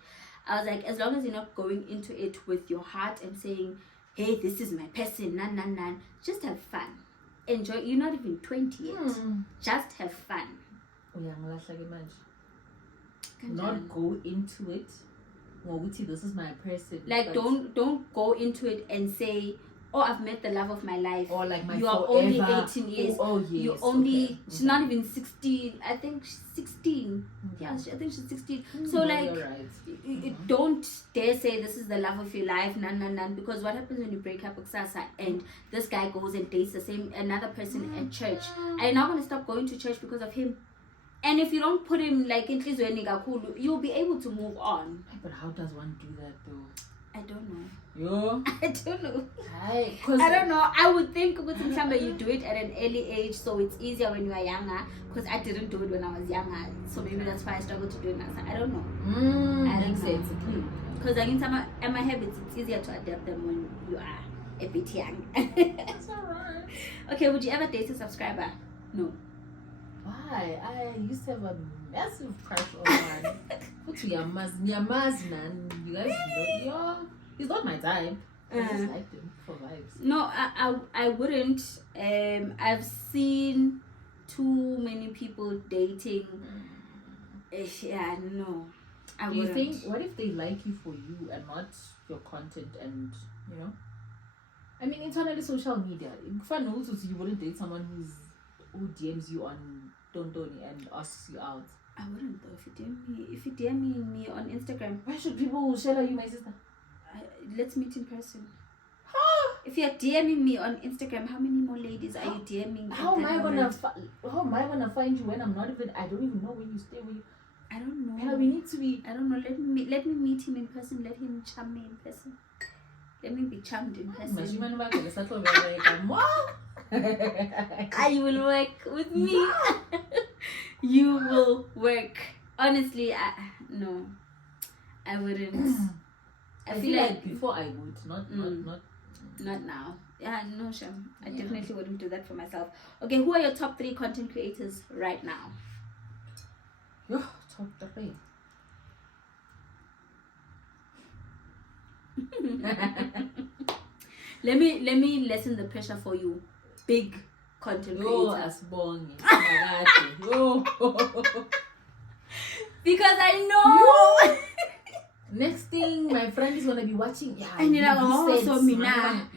I was like, as long as you're not going into it with your heart and saying, hey, this is my person, just have fun. Enjoy. You're not even 20 yet. Just have fun. Not go into it. This is my person. Like don't go into it and say, oh, I've met the love of my life. Or like my you are forever. only 18 years. Oh yes. You only okay. She's not even 16. I think she's 16. Yeah, I think she's 16. So like you're right. don't dare say this is the love of your life, none. Because what happens when you break up with Sasa and this guy goes and dates another person at church? Are you not gonna stop going to church because of him? And if you don't put him like in Tlizweni, you'll be able to move on. But how does one do that though? I don't know. Yo. I don't know. I don't know. I would think with Mntase you do it at an early age, so it's easier when you are younger. Because I didn't do it when I was younger, so maybe that's why I struggled to do it now. So I don't know. I makes sense. Because in some of my habits, it's easier to adapt them when you are a bit young. That's alright. Okay, would you ever date a subscriber? No. Why? I used to have a massive crush on one. Put to Yamaz, man. You guys know, he's not my type. I just liked him for vibes. No, I wouldn't. I've seen too many people dating. No. I Do you wouldn't. think, what if they like you for you and not your content and, you know? I mean, internally social media. If I know you wouldn't date someone who DMs you on Tontoni and asks you out. I wouldn't though. If you DM me on Instagram, Why should people share you, my sister? let's meet in person. If you're DMing me on Instagram, how many more ladies are you DMing? How am I gonna find you when I don't even know where you stay? I don't know. And we need to be. I don't know. Let me meet him in person. Let him charm me in person. Let me be charmed in person. I will work with me. You will work. Honestly, no, I wouldn't. I feel like before I would, not now. Yeah, no, Sham. I definitely wouldn't do that for myself. Okay, who are your top 3 content creators right now? Yo, top 3. Let me lessen the pressure for you. Big content creators. Because I know. Next thing, my friend is gonna be watching. Yeah, and you're like, oh, so Mina.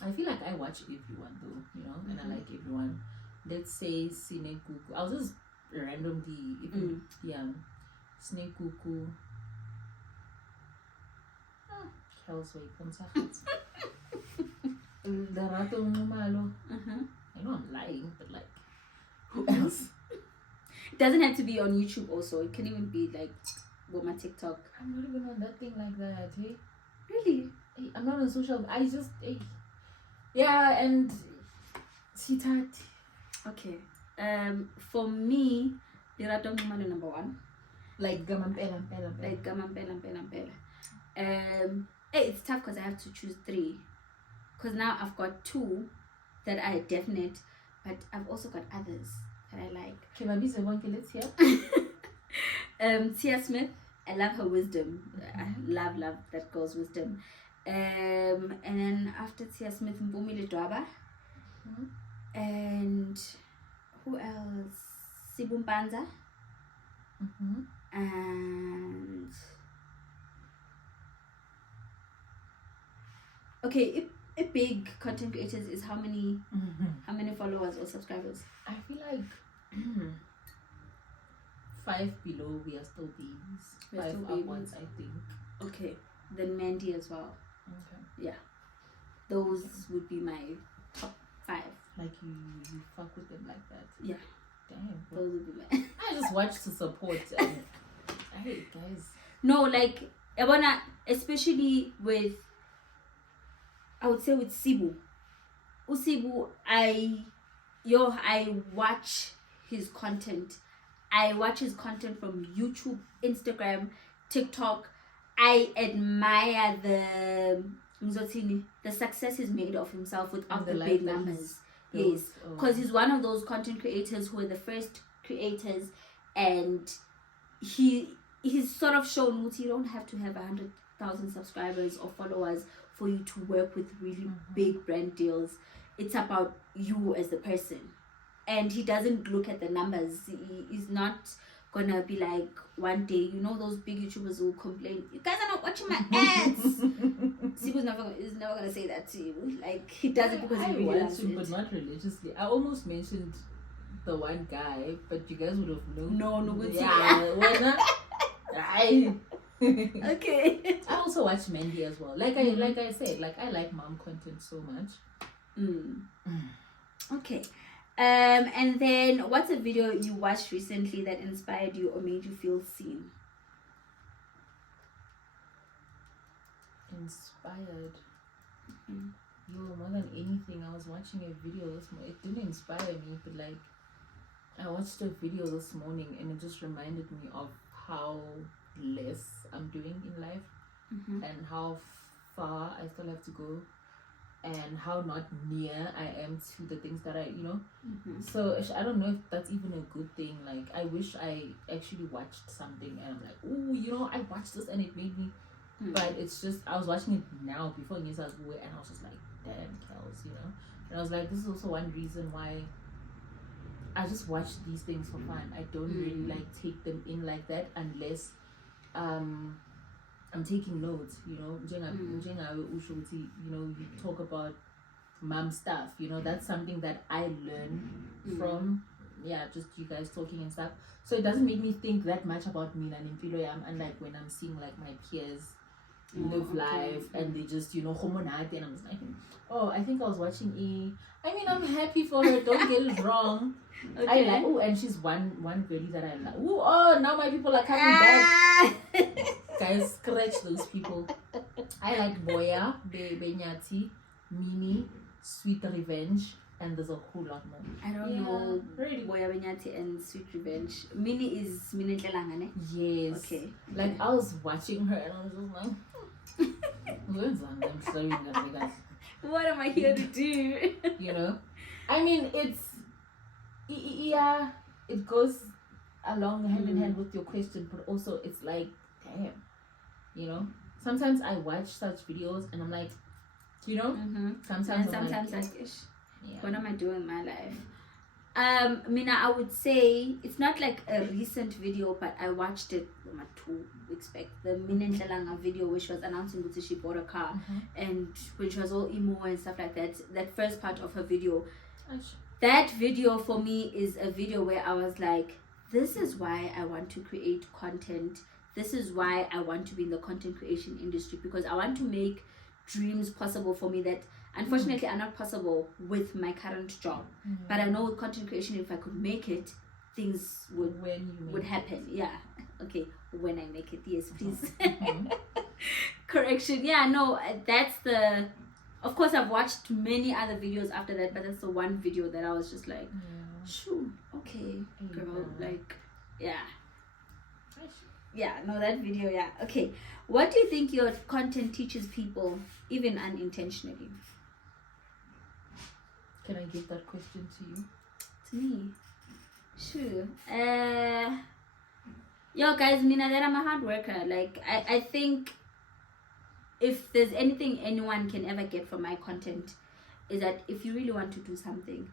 I feel like I watch everyone though, you know, and I like everyone. Let's say Snake Cuckoo. I'll just randomly, Snake Cuckoo. Hell's Way. Lerato Malo. I know I'm lying, but like, who else? It doesn't have to be on YouTube also. It can even be like with my TikTok. I'm not even on that thing like that, hey? Really? Hey, I'm not on social. I just, hey. Yeah, and Sitat. Okay. For me, Lerato Mumalo number 1. Like Gamampela. Like Gamampela. Hey, it's tough because I have to choose 3. Because now I've got 2 that are definite, but I've also got others that I like. Okay, maybe let's hear. Tia Smith, I love her wisdom. I love that girl's wisdom. And then after Tia Smith, Mbumile Dwaba. And who else? Sibumbanza. And okay, a big content creators is how many followers or subscribers? I feel like 5 below we are still babies. 5 upwards, I think. Okay, then Mandy as well. Okay. Yeah, those would be my top 5. Like you fuck with them like that. Yeah. Damn. Those would be my. I just watch to support. And I hate guys. No, like I wanna, especially with. I would say with Sibu. Usibu, I watch his content. I watch his content from YouTube, Instagram, TikTok. I admire the success he's made of himself without the big numbers. Yes, because he's one of those content creators who were the first creators, and he's sort of shown that you don't have to have 100,000 subscribers or followers for you to work with really big brand deals. It's about you as the person, and he doesn't look at the numbers. He's not gonna be like one day, those big YouTubers who complain, you guys are not watching my ads. Sibu's is never gonna say that to you. Like, he does it because he really loves it. But not religiously. I almost mentioned the one guy, but you guys would have known. No, yeah. Okay. I also watch Mandy as well. Like I said, like I like mom content so much. Okay. And then what's a video you watched recently that inspired you or made you feel seen? Inspired. More than anything, I was watching a video this morning. It didn't inspire me, but like I watched a video this morning and it just reminded me of how less I'm doing in life and how far I still have to go and how not near I am to the things that so I don't know if that's even a good thing. Like, I wish I actually watched something and I'm like, oh, I watched this and it made me but it's just I was watching it now before Nisa was away and I was just like, damn Kels, and I was like, this is also one reason why I just watch these things for fun. I don't really like take them in like that unless I'm taking notes, you talk about mom stuff, that's something that I learn from just you guys talking and stuff. So it doesn't make me think that much about me and like when I'm seeing like my peers live life and they just homonate and I'm just like, I think I was watching I'm happy for her, don't get it wrong. Okay. I like and she's one girlie that I like. Now my people are coming back. Guys, scratch those people. I like Boya, Benyati, Mini, Sweet Revenge, and there's a whole lot more. I don't know really. Boya, Benyati, and Sweet Revenge. Mini is Mini Tlelangane. Yes. Okay. Like I was watching her and I was just like, what am I here to do? It goes along hand in hand with your question, but also it's like, damn, sometimes I watch such videos and I'm like, sometimes like, what am I doing in my life? Mina, I would say it's not like a recent video, but I watched it 2 weeks back. The Minentlelanga video where she was announcing that she bought a car and when she was all emo and stuff like that. That first part of her video. That video for me is a video where I was like, this is why I want to create content. this is why I want to be in the content creation industry, because I want to make dreams possible for me that unfortunately are not possible with my current job. But I know with content creation, if I could make it, things would happen. Yeah. Okay. When I make it, yes, please. Correction. Yeah, no, that's the. Of course, I've watched many other videos after that, but that's the one video that I was just like, shoo, okay, girl, like, yeah. Yeah, no, that video, yeah. Okay. What do you think your content teaches people, even unintentionally? Can I give that question to you? To me? Sure. Yo, guys, Mina, that I'm a hard worker. Like, I think if there's anything anyone can ever get from my content, is that if you really want to do something,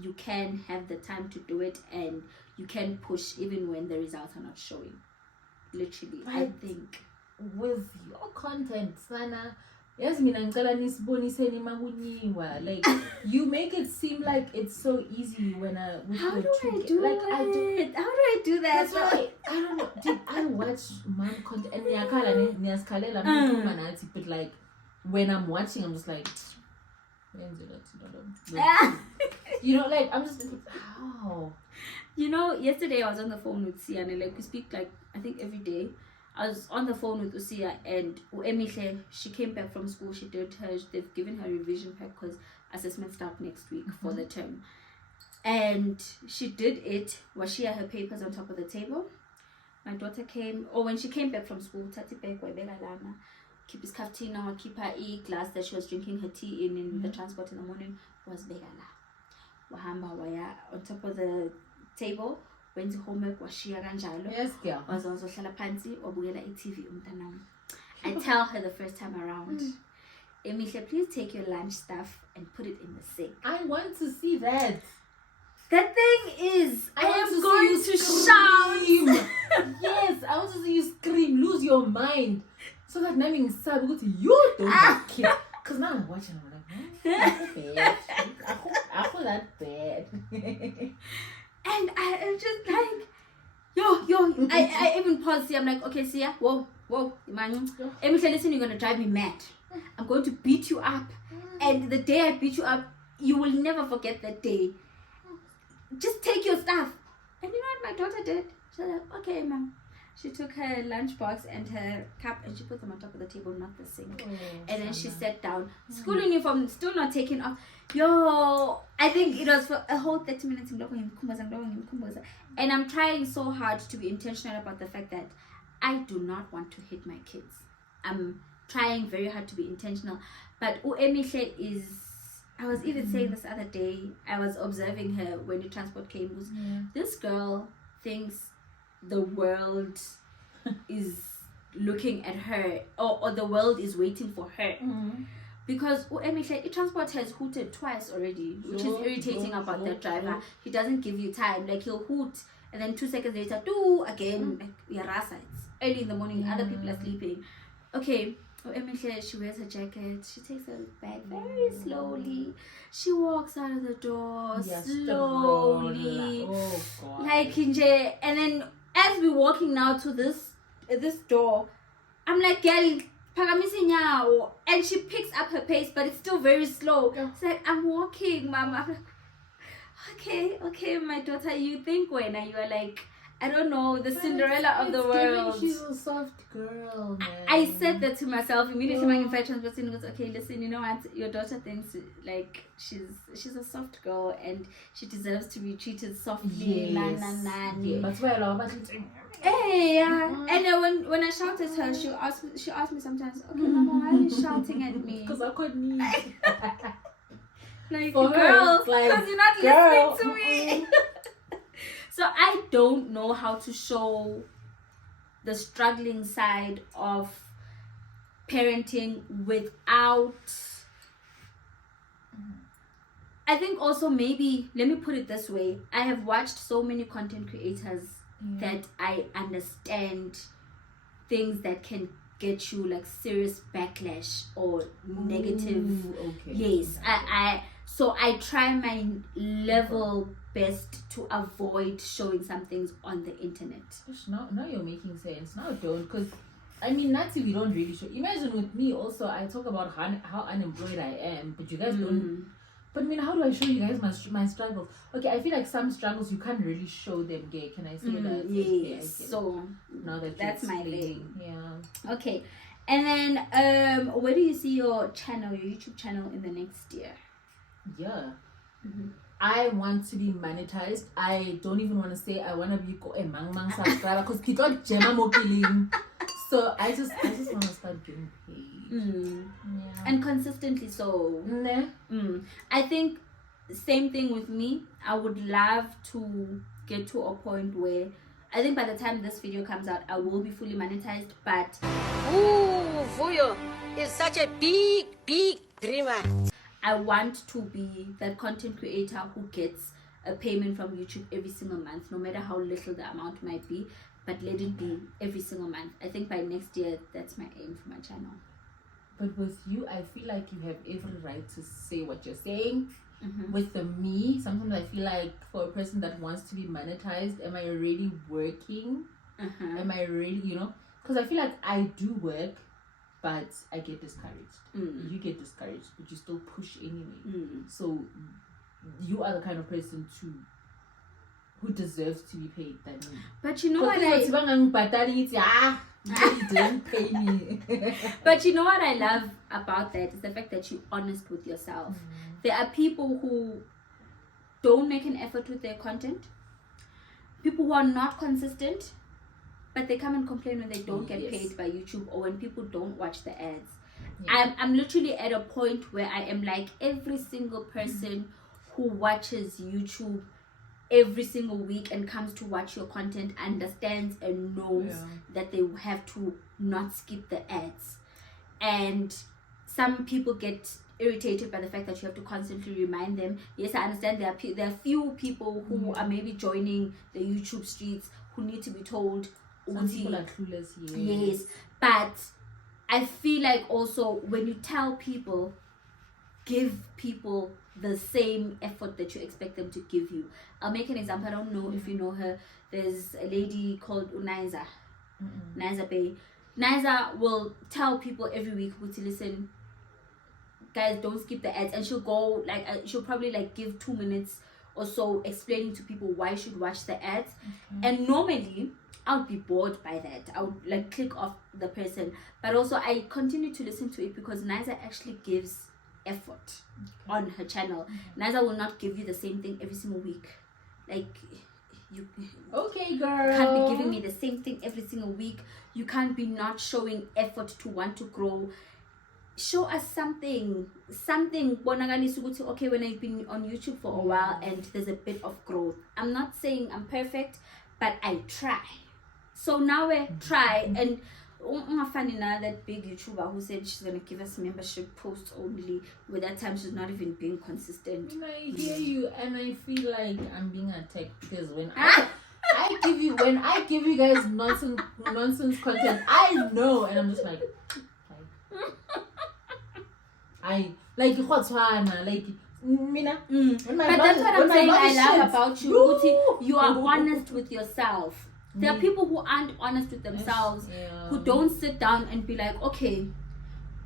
you can have the time to do it, and you can push even when the results are not showing. Literally, I think. With your content, Sana, yes, mina ngicela nisiboniseni makunyiwa. Like, you make it seem like it's so easy when How do I do it? How do I do that? That's why I don't know. Did I watch mom content and niyakhalela but like when I'm watching, I'm just like, you know, like I'm just like, how? You know, yesterday I was on the phone with Sia, and like we speak like I think every day. I was on the phone with Usia, and Emihle, she came back from school. They've given her revision pack because assessments start next week for the term. And she did it while she had her papers on top of the table. My daughter came, or when she came back from school, Tati Bek, Lana, keep his cafetina, keep her glass that she was drinking her tea in the transport in the morning, was Begala. Wahamba Waya on top of the table. Went to homework, washiya kanjalo. Yes, girl. Wazohlala phansi wabukela iTV umntanami. I tell her the first time around, Emihle, please take your lunch stuff and put it in the sink. I want to see that. That thing is, I am going to shout. Yes, I want to see you scream, lose your mind, so that Nami Ngisabe ukuthi you don't have kids. Because now I'm watching, I'm like, bad. I feel that bad. And I am just like, yo. I even paused. I'm like, okay, Sia, whoa, man. Emihle, listen, you're gonna drive me mad. I'm going to beat you up, and the day I beat you up, you will never forget that day. Just take your stuff. And you know what my daughter did? She was like, okay, mom. She took her lunchbox and her cup and she put them on top of the table, not the sink. And then she sat down. School uniform still not taken off. Yo, I think it was for a whole 30 minutes. And I'm trying so hard to be intentional about the fact that I do not want to hit my kids. I'm trying very hard to be intentional. But Emihle is, I was even saying this other day, I was observing her when the transport came. This girl thinks the world is looking at her, or the world is waiting for her. Because Emihle, transport has hooted twice already, which is irritating about that driver. He doesn't give you time. Like, he'll hoot and then 2 seconds later, do again. Like, yarasa, it's early in the morning, other people are sleeping. Okay, Emihle, she wears her jacket, she takes her bag very slowly. She walks out of the door slowly. Oh, God. Like, and then as we're walking now to this door, I'm like, girl, and she picks up her pace, but it's still very slow. It's like, I'm walking, mama. I'm like, okay, my daughter, you think when you are like, I don't know, the Cinderella of the world. She's a soft girl, man. I said that to myself immediately. My transportation was, okay, listen, you know what? Your daughter thinks like she's a soft girl and she deserves to be treated softly. Yes. That's why I love it. Hey, yeah. And when I shout at her, she asked me sometimes, okay, mama, why are you shouting at me? Because I couldn't. Like, for girl, her, like, because you're not listening to me. So I don't know how to show the struggling side of parenting without. I think also maybe, let me put it this way. I have watched so many content creators that I understand things that can get you like serious backlash or negative. Okay. Yes. So I try my level best to avoid showing some things on the internet? Now you're making sense. Now don't, because I mean, not if we don't really show. Imagine with me also, I talk about how unemployed I am, but you guys don't. But I mean, how do I show you guys my struggles? Okay, I feel like some struggles you can't really show them. Gay, can I say that? Yes. So now that's my thing. Yeah. Okay, and then where do you see your YouTube channel in the next year? Yeah. I want to be monetized. I don't even want to say I want to be a mang subscriber because people jema mo killing. So I just want to start getting paid. Yeah. And consistently so. I think same thing with me. I would love to get to a point where I think by the time this video comes out, I will be fully monetized. But Vuyo is such a big dreamer. I want to be that content creator who gets a payment from YouTube every single month, no matter how little the amount might be, but let it be every single month. I think by next year, that's my aim for my channel. But with you, I feel like you have every right to say what you're saying. With me, sometimes I feel like for a person that wants to be monetized, am I really working? Am I really, because I feel like I do work, but I get discouraged. You get discouraged, but you still push anyway. So you are the kind of person who deserves to be paid than me. But you know what you didn't pay me. But you know what I love about that is the fact that you're honest with yourself. There are people who don't make an effort with their content, people who are not consistent, but they come and complain when they don't get paid by YouTube or when people don't watch the ads. I'm literally at a point where I am like, every single person who watches YouTube every single week and comes to watch your content understands and knows that they have to not skip the ads. And some people get irritated by the fact that you have to constantly remind them. Yes, I understand there are few people who are maybe joining the YouTube streets who need to be told. Some people are clueless. Yes, but I feel like also when you tell people, give people the same effort that you expect them to give you. I'll make an example. I don't know if you know her. There's a lady called Unaiza. Naiza Bay. Naiza will tell people every week to listen, guys, don't skip the ads, and she'll go she'll probably give 2 minutes or so explaining to people why you should watch the ads. And normally I would be bored by that. I would click off the person, but also I continue to listen to it because Naiza actually gives effort on her channel. Naiza will not give you the same thing every single week. You girl, can't be giving me the same thing every single week. You can't be not showing effort to want to grow. Show us something bonagalisa ukuthi okay, when I've been on YouTube for a while and there's a bit of growth. I'm not saying I'm perfect, but I try. So now I try. And that big YouTuber who said she's gonna give us membership posts only, with that time she's not even being consistent. I hear you, and I feel like I'm being attacked because when I give you guys nonsense content, I know, and I'm just like I like Khotswana, Mina. But that's what I'm saying. I love about you. You are honest with yourself. There are people who aren't honest with themselves, who don't sit down and be like, okay,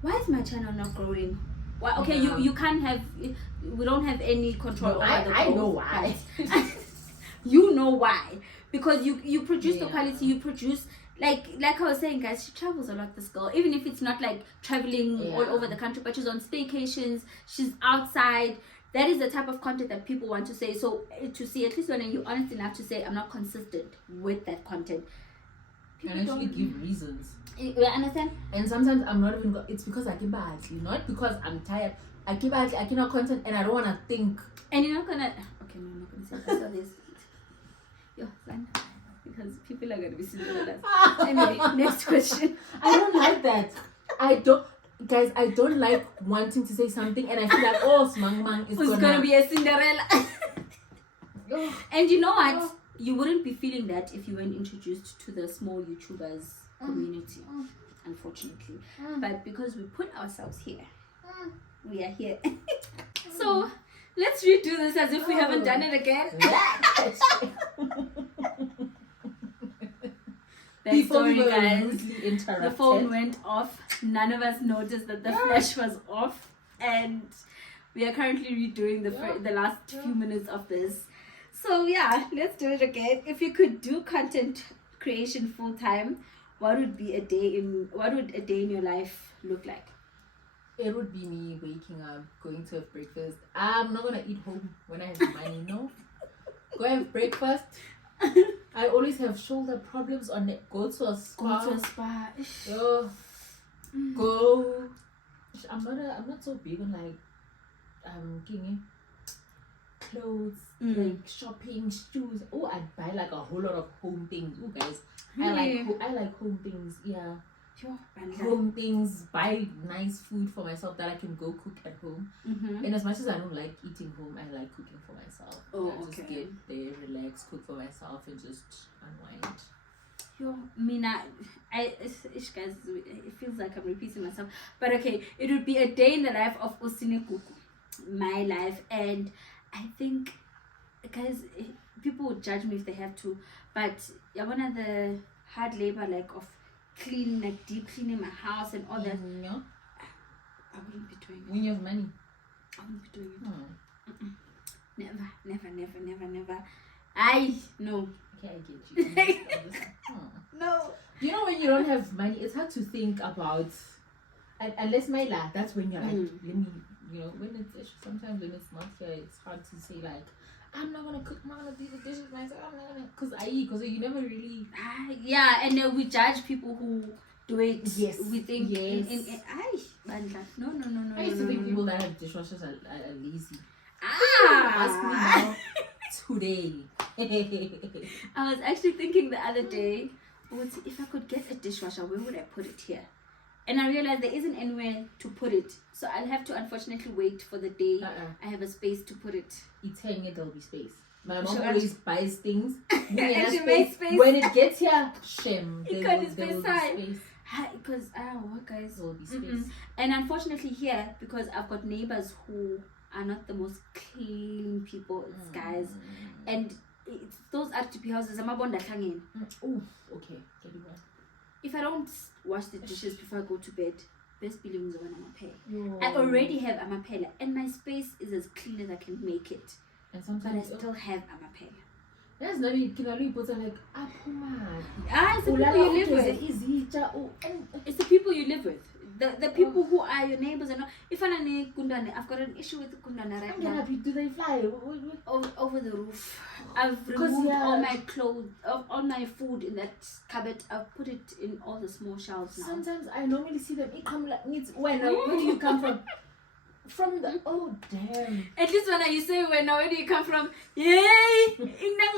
why is my channel not growing? Why? Okay, you can't have, we don't have any control over the growth. I know why. You know why. Because you produce the quality, you produce, like I was saying, guys, she travels a lot, this girl. Even if it's not traveling all over the country, but she's on staycations, she's outside. That is the type of content that people want to say. So to see, at least when you're honest enough to say, I'm not consistent with that content, people and actually give reasons. You understand? And sometimes I'm not even, it's because I keep not because I'm tired. I cannot content and I don't want to think. And you're not gonna, okay, no, I'm not gonna say this. Yo, son, because people are gonna be seeing that. Anyway, next question. I don't like that. Guys, I don't like wanting to say something and I feel like, Smang is gonna be a Cinderella. And you know what? You wouldn't be feeling that if you weren't introduced to the small YouTubers community, unfortunately. But because we put ourselves here, we are here. So let's redo this as if we haven't done it again. Before we Backstory, were guys. rudely interrupted. The phone went off. None of us noticed that the flash was off, and we are currently redoing the last few minutes of this. So yeah, let's do it again. If you could do content creation full time, what would a day in your life look like? It would be me waking up, going to have breakfast. I'm not gonna eat home when I have money. No, go have breakfast. I always have shoulder problems on it. Go to a spa. Go. I'm not so big on like getting clothes, like shopping, shoes. Oh, I'd buy like a whole lot of home things. Oh, guys, I like home things. Yeah. Home things, buy nice food for myself that I can go cook at home. And as much as I don't like eating home, I like cooking for myself. Just get there, relax, cook for myself, and just unwind. Guys, it feels like I'm repeating myself, but okay, it would be a day in the life of Osine Kuku, my life. And I think, guys, people would judge me if they have to, but one of the hard labor of cleaning, like deep cleaning my house and all that, I wouldn't be doing it. When you have money, I wouldn't be doing it. Never. No. Okay, I get you. No. You know, when you don't have money, it's hard to think about, unless my life, that's when you're like, let me, when it's sometimes when it's not here, it's hard to say like, I'm not gonna cook, I'm not gonna do the dishes myself, I'm not gonna, because you never really. Yeah, and then we judge people who do it. Yes. We think, yes. No. I used to think people that have dishwashers are lazy. Ask me now today. I was actually thinking the other day, if I could get a dishwasher, where would I put it here? And I realized there isn't anywhere to put it. So I'll have to unfortunately wait for the day I have a space to put it. It's saying there'll be space. My mom always buys things. And she makes space. When it gets here, shame. There will be space. Because, guys, there will be space. And unfortunately here, because I've got neighbors who are not the most clean people, guys. And it's those RTP houses, I'm about that hanging. Oh, okay. Get it right. If I don't wash the dishes before I go to bed, best believe me when I'm a pay. I already have Amapela, and my space is as clean as I can make it. And sometimes but I still have Amapela. There's no you can only put like apuma. It's the people you live with. It's the people you live with. The people who are your neighbors and all. If I've got an issue with the Kundana right now. Do they fly? Over the roof. I've removed all my clothes, all my food in that cupboard. I've put it in all the small shelves now. Sometimes I normally see them. It come like where do you come from? From the damn. At least when you say where do you come from? Yay!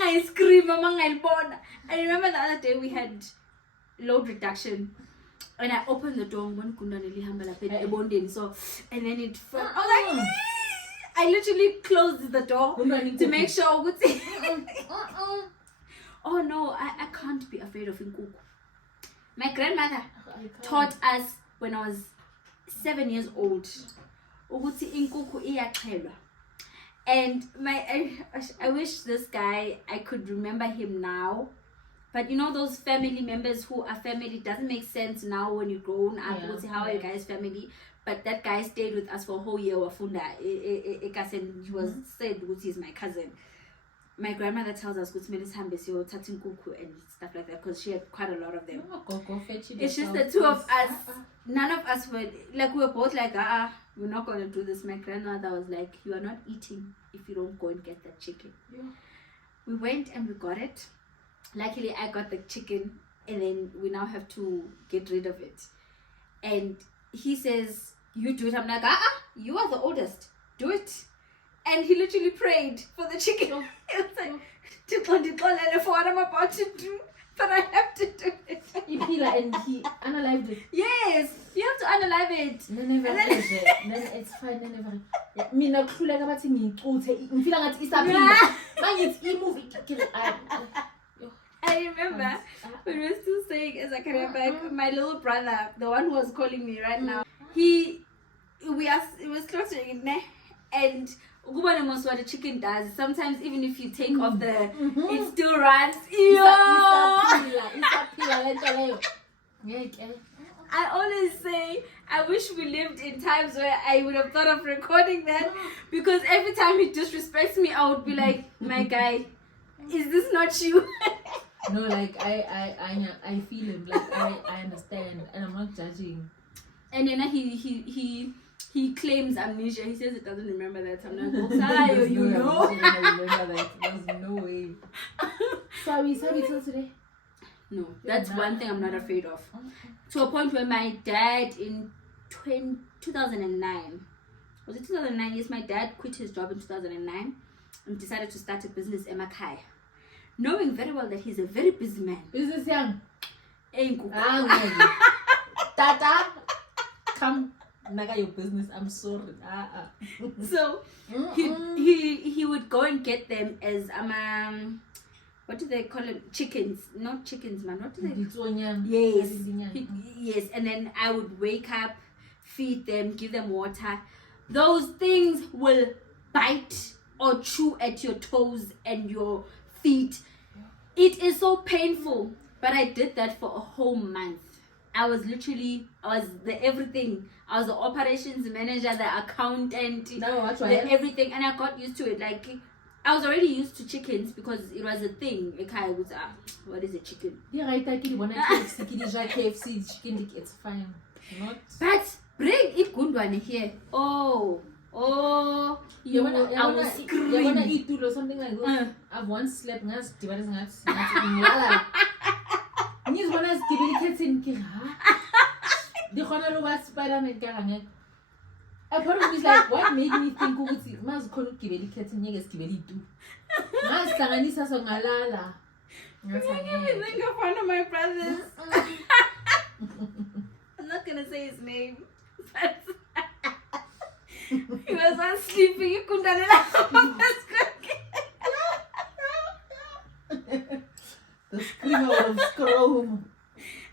I scream, I remember the other day we had load reduction. And I opened the door, and then it fell. I was like, I literally closed the door to make sure. Oh no, I can't be afraid of Inkuku. My grandmother taught us when I was 7 years old. And I wish this guy, I could remember him now. But you know those family members who are family, doesn't make sense now when you're grown up. We'll see how are you guys family. But that guy stayed with us for a whole year. Wafunda, he was said he's my cousin. My grandmother tells us and stuff like that because she had quite a lot of them. It's just the two of us. None of us were like, we were both like, we're not gonna do this. My grandmother was like, you are not eating if you don't go and get that chicken. We went and we got it. Luckily, I got the chicken, and then we now have to get rid of it. And he says, you do it. I'm like, you are the oldest. Do it. And he literally prayed for the chicken. He was like, for what I'm about to do, but I have to do it. And he unalived it. Yes, you have to unalive it. Then it's fine. I remember when we were still staying as a my little brother, the one who was calling me right now, he was slaughtering it, and Ukubona most what a chicken does. Sometimes even if you take off the, it still runs. I always say, I wish we lived in times where I would have thought of recording that, because every time he disrespects me, I would be like, my guy, is this not you? No, like I feel him. Like I understand, and I'm not judging. And then he claims amnesia. He says it doesn't remember that. I'm like, oh, you know. There's no way. Sorry till today. No, that's one thing I'm not afraid of. To a point where my dad in 2009, was it 2009? Yes, my dad quit his job in 2009 and decided to start a business in Makai, knowing very well that he's a very busy man. Business young. Enku. Tata, come, naga your business. I'm sorry. So he would go and get them as what do they call them? Chickens. Not chickens, man. What do they? Yes. Yes. And then I would wake up, feed them, give them water. Those things will bite or chew at your toes and your feet. It is so painful. But I did that for a whole month. I was the everything. I was the operations manager, the accountant, the everything, and I got used to it. Like, I was already used to chickens because it was a thing. What is a chicken? Yeah, right. KFC chicken, it's fine. Not. But bring it good one here. Oh, I will scream. You wanna eat too or something like that? I've once slept. Ngas divided ngas. Nis wanna skibili in kira. The corner of Spider-Man carang. I probably was like, what made me think ukuthi mas khona ukugibela ikhethi ngeke sigibele itu. Ngasihlanganisa songalala. You make me think of one of my brothers. I'm not gonna say his name, but he was on sleeping. You couldn't the screamer of Scrum.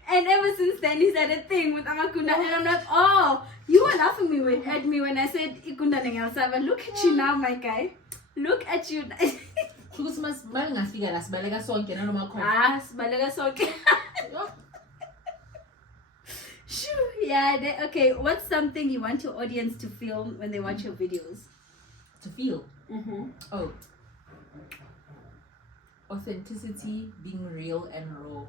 And ever since then, he's had a thing with Amakunda, and I'm like, oh, you were laughing at me when I said Ikunda Nengalsa, but look at you now, my guy. Look at you. Yeah, okay, what's something you want your audience to feel when they watch your videos? To feel? Oh. Authenticity, being real and raw.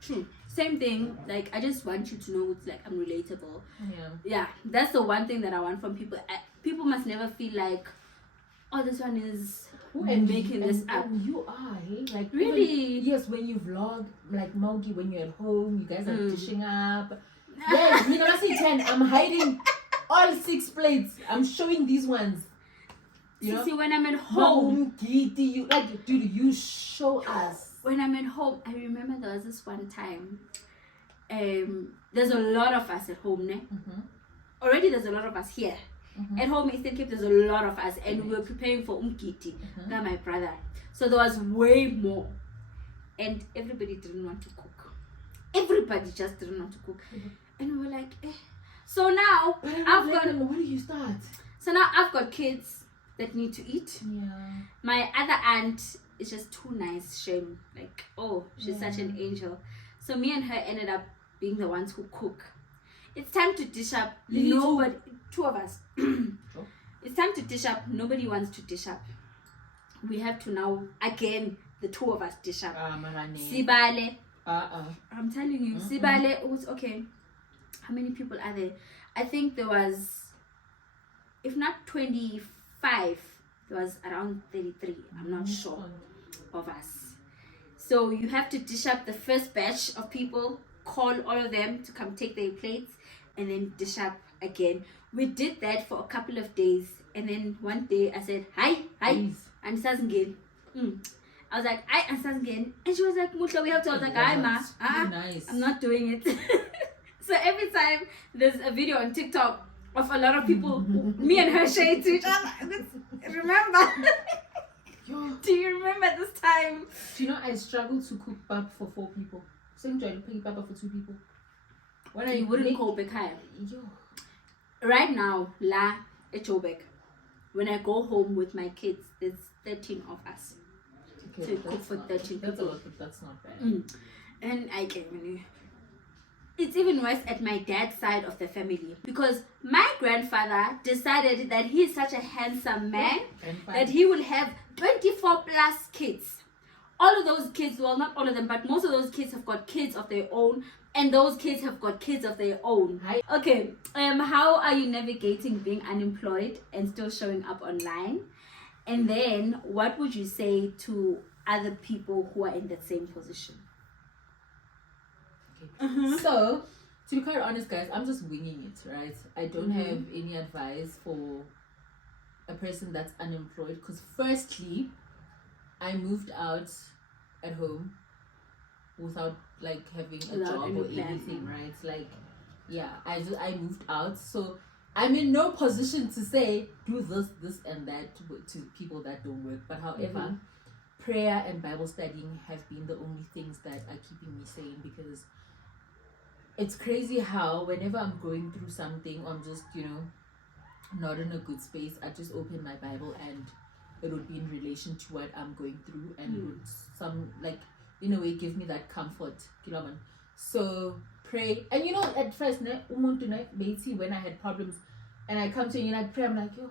True. Same thing. Like, I just want you to know it's like I'm relatable. Yeah, that's the one thing that I want from people. People must never feel like, oh, this one is making this up. And you are, hey? Like, really? Even, yes, when you vlog, like Mogi, when you're at home, you guys are dishing up. Yes, you know, I see 10. I'm hiding all 6 plates. I'm showing these ones. You know? See, when I'm at home, you like, dude, you show us. When I'm at home, I remember there was this one time. There's a lot of us at home, ne? Already there's a lot of us here. At home, Eastern Cape, there's a lot of us, and we were preparing for Umkiti, my brother. So there was way more, and everybody didn't want to cook. Everybody just didn't want to cook, and we were like, eh. So now where do you start? So now I've got kids that need to eat. Yeah. My other aunt is just too nice. Shame. Like, oh, she's such an angel. So me and her ended up being the ones who cook. It's time to dish up. Nobody, two of us. It's time to dish up. Nobody wants to dish up. We have to now, again, the two of us dish up. Sibale. I'm telling you, Sibale was okay. How many people are there? I think there was, if not 25, there was around 33. I'm not sure of us. So you have to dish up the first batch of people, call all of them to come take their plates, and then dish up again. We did that for a couple of days, and then one day I said, hi, and Sazingen. I was like, hi, and Sazingen. And she was like, Mutla, we have to. I was like, hi, ma. Nice. I'm not doing it. So every time there's a video on TikTok of a lot of people, me and her shade to each other. Remember? Do you remember this time? Do you know I struggled to cook pap for 4 people? Same joy to cook pap for 2 people. When you wouldn't call Bekaya. Right now, la Echobek. when I go home with my kids, there's 13 of us. Okay, So you cook for 13 That's a people. lot, but that's not bad. And I can really. It's even worse at my dad's side of the family because my grandfather decided that he is such a handsome man that he will have 24 plus kids. All of those kids, well, not all of them, but most of those kids have got kids of their own, and those kids have got kids of their own. Okay, how are you navigating being unemployed and still showing up online? And then what would you say to other people who are in that same position? So, to be quite honest, guys, I'm just winging it, right? I don't have any advice for a person that's unemployed because, firstly, I moved out at home without like having a job or anything, right? Like, yeah, I moved out, so I'm in no position to say do this, and that to people that don't work. But however, prayer and Bible studying have been the only things that are keeping me sane because it's crazy how whenever I'm going through something, I'm just, not in a good space, I just open my Bible and it would be in relation to what I'm going through and it would in a way give me that comfort. So pray. And at first, when I had problems and I come to you and I pray, I'm like, yo,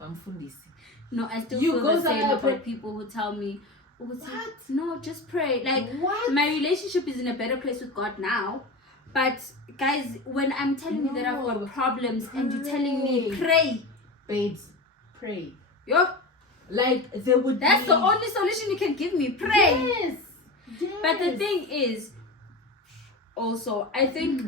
I'm fundisi. No, I still feel the same about people who tell me, what? No, just pray. Like, what? My relationship is in a better place with God now. But, guys, when I'm telling you that I've got problems and you're telling me, pray. Babes, pray. Yo. Like, That's the only solution you can give me. Pray. Yes. But the thing is, also, I think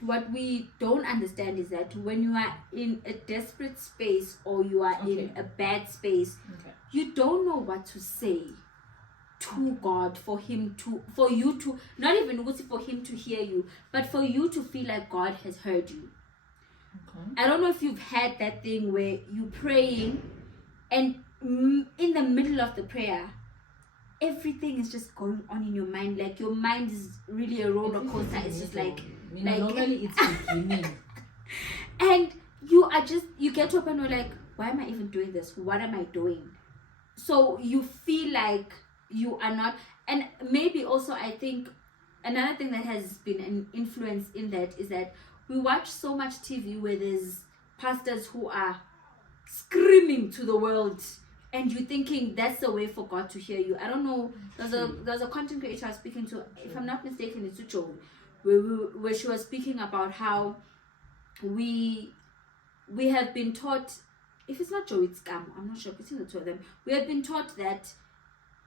what we don't understand is that when you are in a desperate space or you are in a bad space, you don't know what to say to God for you to, not even for him to hear you, but for you to feel like God has heard you. I don't know if you've had that thing where you're praying and in the middle of the prayer, everything is just going on in your mind. Like your mind is really a roller coaster. It's just like normally it's beginning. And you get to a point where like, why am I even doing this? What am I doing? So you feel like you are not, and maybe also I think another thing that has been an influence in that is that we watch so much TV where there's pastors who are screaming to the world and you're thinking that's the way for God to hear you. I don't know, there's a content creator I was speaking to, if I'm not mistaken, it's Ucho, where she was speaking about how we have been taught, if it's not Joe, it's Scam, I'm not sure, between the two of them, we have been taught that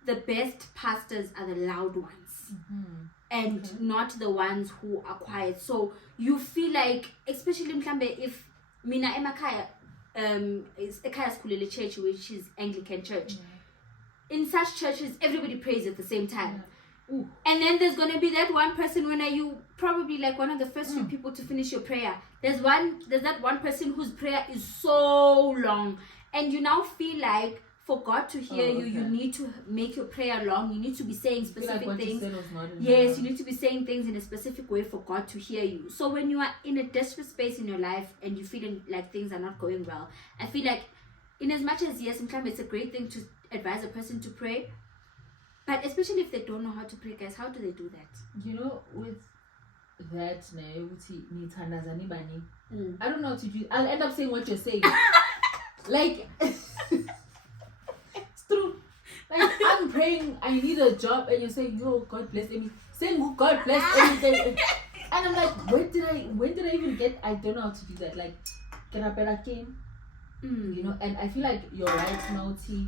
the best pastors are the loud ones and not the ones who are quiet. So you feel like, especially if mina emakaya is ekaya skulele church, which is Anglican church, in such churches everybody prays at the same time. And then there's gonna be that one person when you probably like one of the first few people to finish your prayer. There's that one person whose prayer is so long, and you now feel like for God to hear you, you need to make your prayer long. You need to be saying specific things. Yes, you need to be saying things in a specific way for God to hear you. So when you are in a desperate space in your life and you're feeling like things are not going well, I feel like in as much as yes, sometimes it's a great thing to advise a person to pray, but especially if they don't know how to pray, guys, how do they do that? With that, I don't know what to do. I'll end up saying what you're saying. Like, it's true. Like, I'm praying, I need a job, and you're saying, yo, God bless me. Saying, God bless me. And I'm like, when did I even get, I don't know how to do that. Like, can I better came? And I feel like you're right, Naughty,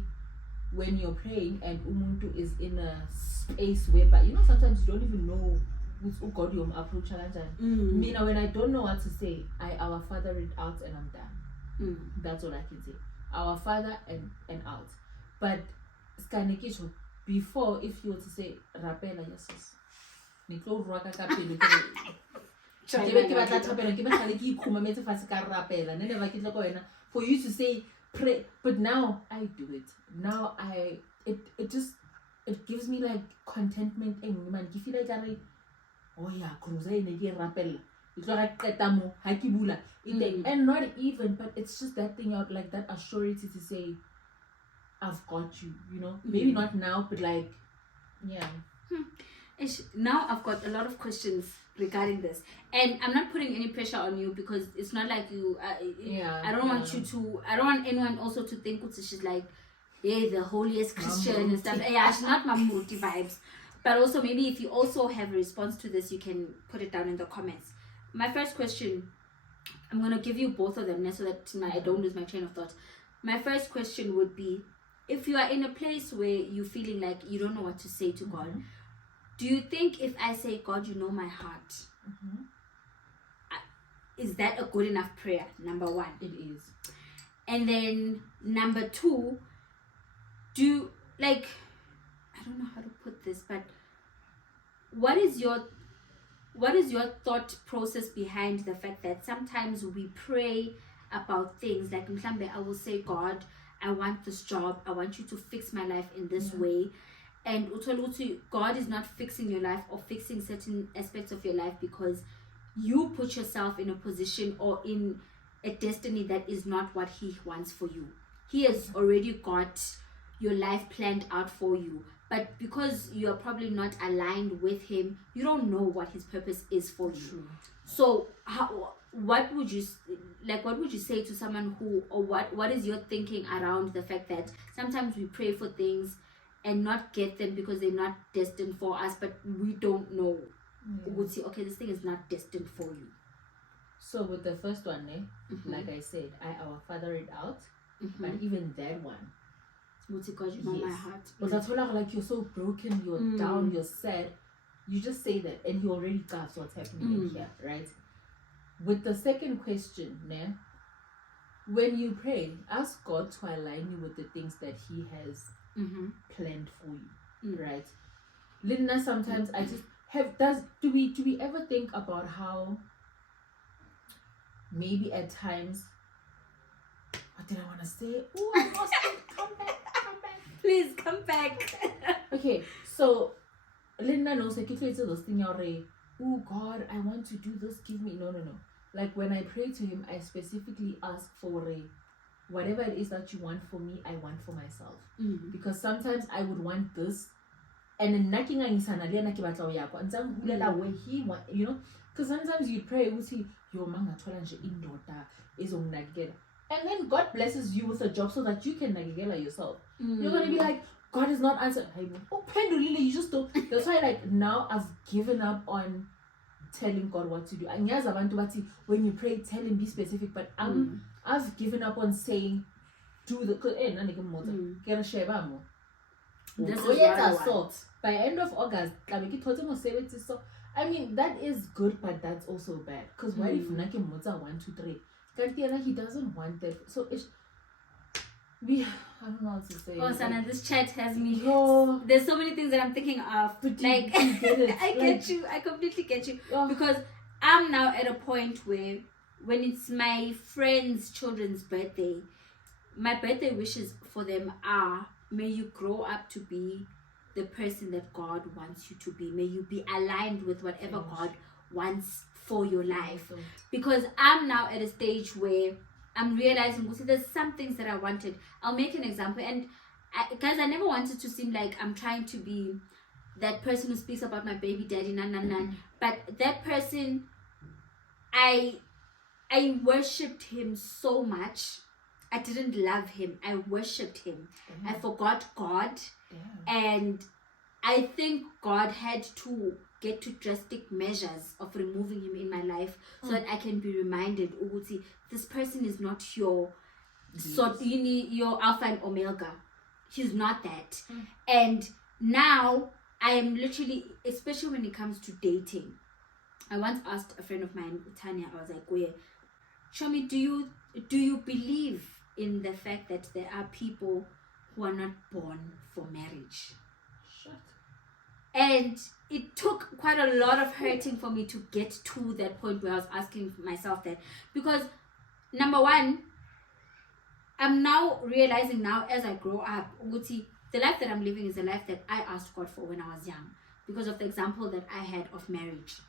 when you're praying and Umuntu is in a space where, but sometimes you don't even know who's God you approach. When I don't know what to say, Our Father it out and I'm done. That's all I can say. Our Father and out. But Skanekisho, before, if you were to say Rapela Jesus, for you to say pray, but now I do it. Now it gives me like contentment and man, you feel like oh yeah, cruise rapel. It's like and not even, but it's just that thing out, like that assurance to say, I've got you, you know. Maybe not now, but like, yeah. Now I've got a lot of questions regarding this, and I'm not putting any pressure on you because it's not like you. I don't want you to. I don't want anyone also to think she's like, yeah, the holiest Christian and stuff. Yeah, she's not Mamuti vibes. But also, maybe if you also have a response to this, you can put it down in the comments. My first question, I'm gonna give you both of them now so that I don't lose my train of thought. My first question would be, if you are in a place where you're feeling like you don't know what to say to God, do you think if I say, God, you know my heart, is that a good enough prayer? Number one. It is. And then number two, I don't know how to put this, but what is your thought process behind the fact that sometimes we pray about things like I will say, God, I want this job, I want you to fix my life in this way, and God is not fixing your life or fixing certain aspects of your life because you put yourself in a position or in a destiny that is not what he wants for you. He has already got your life planned out for you, but because you are probably not aligned with him, you don't know what his purpose is for you. True. So what would you say to someone who, or what is your thinking around the fact that sometimes we pray for things and not get them because they're not destined for us, but we don't know, would say, okay, this thing is not destined for you? So with the first one, like I said, our father it out, but even that one, God, you know my heart. But that's all like you're so broken, you're down, you're sad. You just say that, and he already grasps what's happening in here, right? With the second question, when you pray, ask God to align you with the things that he has planned for you, right? Linda, sometimes I just do we ever think about how maybe at times, what did I want to say? Oh, I lost it. Come back. Please come back. Okay, so Linda knows like if it's those things oh God, I want to do this, give me no. Like when I pray to him, I specifically ask for whatever it is that you want for me, I want for myself. Because sometimes I would want this, and then knocking on his where he want, you know, because sometimes you pray, you see your manga in daughter is on nagela. And then God blesses you with a job so that you can nagela yourself. You're gonna be like, God is not answering. Oh, Pendulile, you just don't. That's why, like, now I've given up on telling God what to do. And yes, when you pray, tell him, be specific. But I've given up on saying, do the this is what I want. By end of August, so I mean that is good, but that's also bad. Because what if Naki Mota 1, 2, 3? He doesn't want that. So it's I don't know what to say. Oh, Sana, this chat has me. Oh, there's so many things that I'm thinking of. But like, you get it. I get you. I completely get you. Oh. Because I'm now at a point where when it's my friend's children's birthday, my birthday wishes for them are, may you grow up to be the person that God wants you to be. May you be aligned with whatever God wants for your life. Because I'm now at a stage where I'm realizing, there's some things that I wanted. I'll make an example. And guys, I never wanted to seem like I'm trying to be that person who speaks about my baby daddy, But that person, I worshipped him so much. I didn't love him. I worshipped him. I forgot God. And I think God had to get to drastic measures of removing him in my life so that I can be reminded, Uguti, this person is not your your Alpha and Omega. He's not that. And now I am literally, especially when it comes to dating, I once asked a friend of mine, Tanya, I was like, show me, do you believe in the fact that there are people who are not born for marriage? And it took quite a lot of hurting for me to get to that point where I was asking myself that. Because, number one, I'm now realizing now as I grow up, the life that I'm living is the life that I asked God for when I was young. Because of the example that I had of marriage.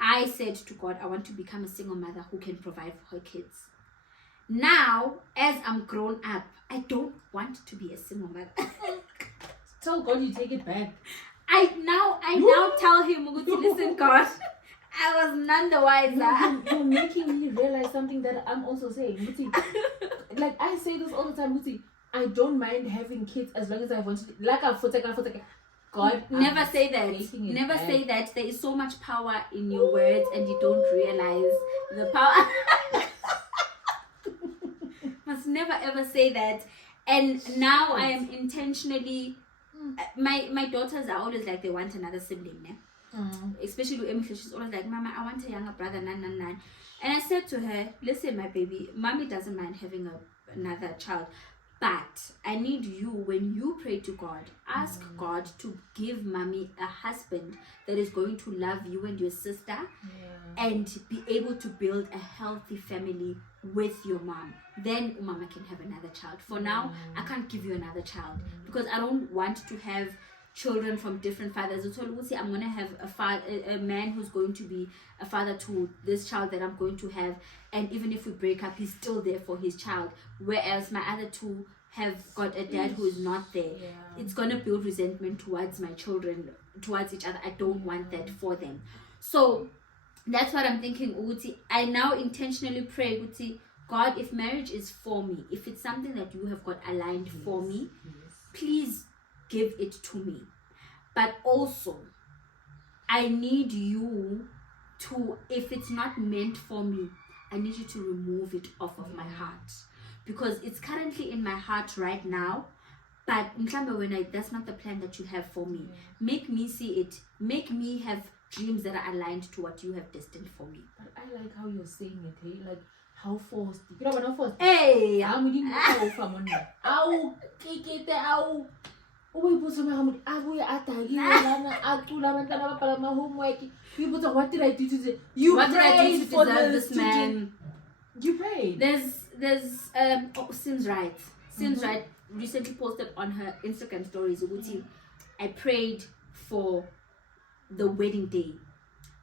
I said to God, I want to become a single mother who can provide for her kids. Now, as I'm grown up, I don't want to be a single mother. Tell God you take it back. I now tell him, listen, God, I was none the wiser. You're making me realize something that I'm also saying. Muti, like I say this all the time, Muti, I don't mind having kids as long as I want to. Like a foteka. God, never say that. Never say that. There is so much power in your words and you don't realize the power. Must never ever say that. And now I am intentionally, my daughters are always like they want another sibling, né? Especially with Emily, she's always like, Mama, I want a younger brother, nan. And I said to her, listen, my baby, Mommy doesn't mind having another child, but I need you, when you pray to God, ask God to give Mommy a husband that is going to love you and your sister and be able to build a healthy family with your mom. Then Mama can have another child. For now, I can't give you another child because I don't want to have children from different fathers. I'm going to have a man who's going to be a father to this child that I'm going to have, and even if we break up, he's still there for his child, whereas my other two have got a dad who is not there. It's going to build resentment towards my children, towards each other. I don't want that for them. So that's what I'm thinking, Uti. I now intentionally pray, Uti, God, if marriage is for me, if it's something that you have got aligned for me, please give it to me. But also, I need you to, if it's not meant for me, I need you to remove it off of my heart, because it's currently in my heart right now. But when that's not the plan that you have for me. Make me see it. Make me have dreams that are aligned to what you have destined for me. But I like how you're saying it, hey? Like how forced. You know what I'm forced? Hey! I'm with you. Ow! Kick it out! What did I do today? What did I do to deserve this man? You prayed. There's Sims right. Sims right recently posted on her Instagram stories, Uguti, I prayed for the wedding day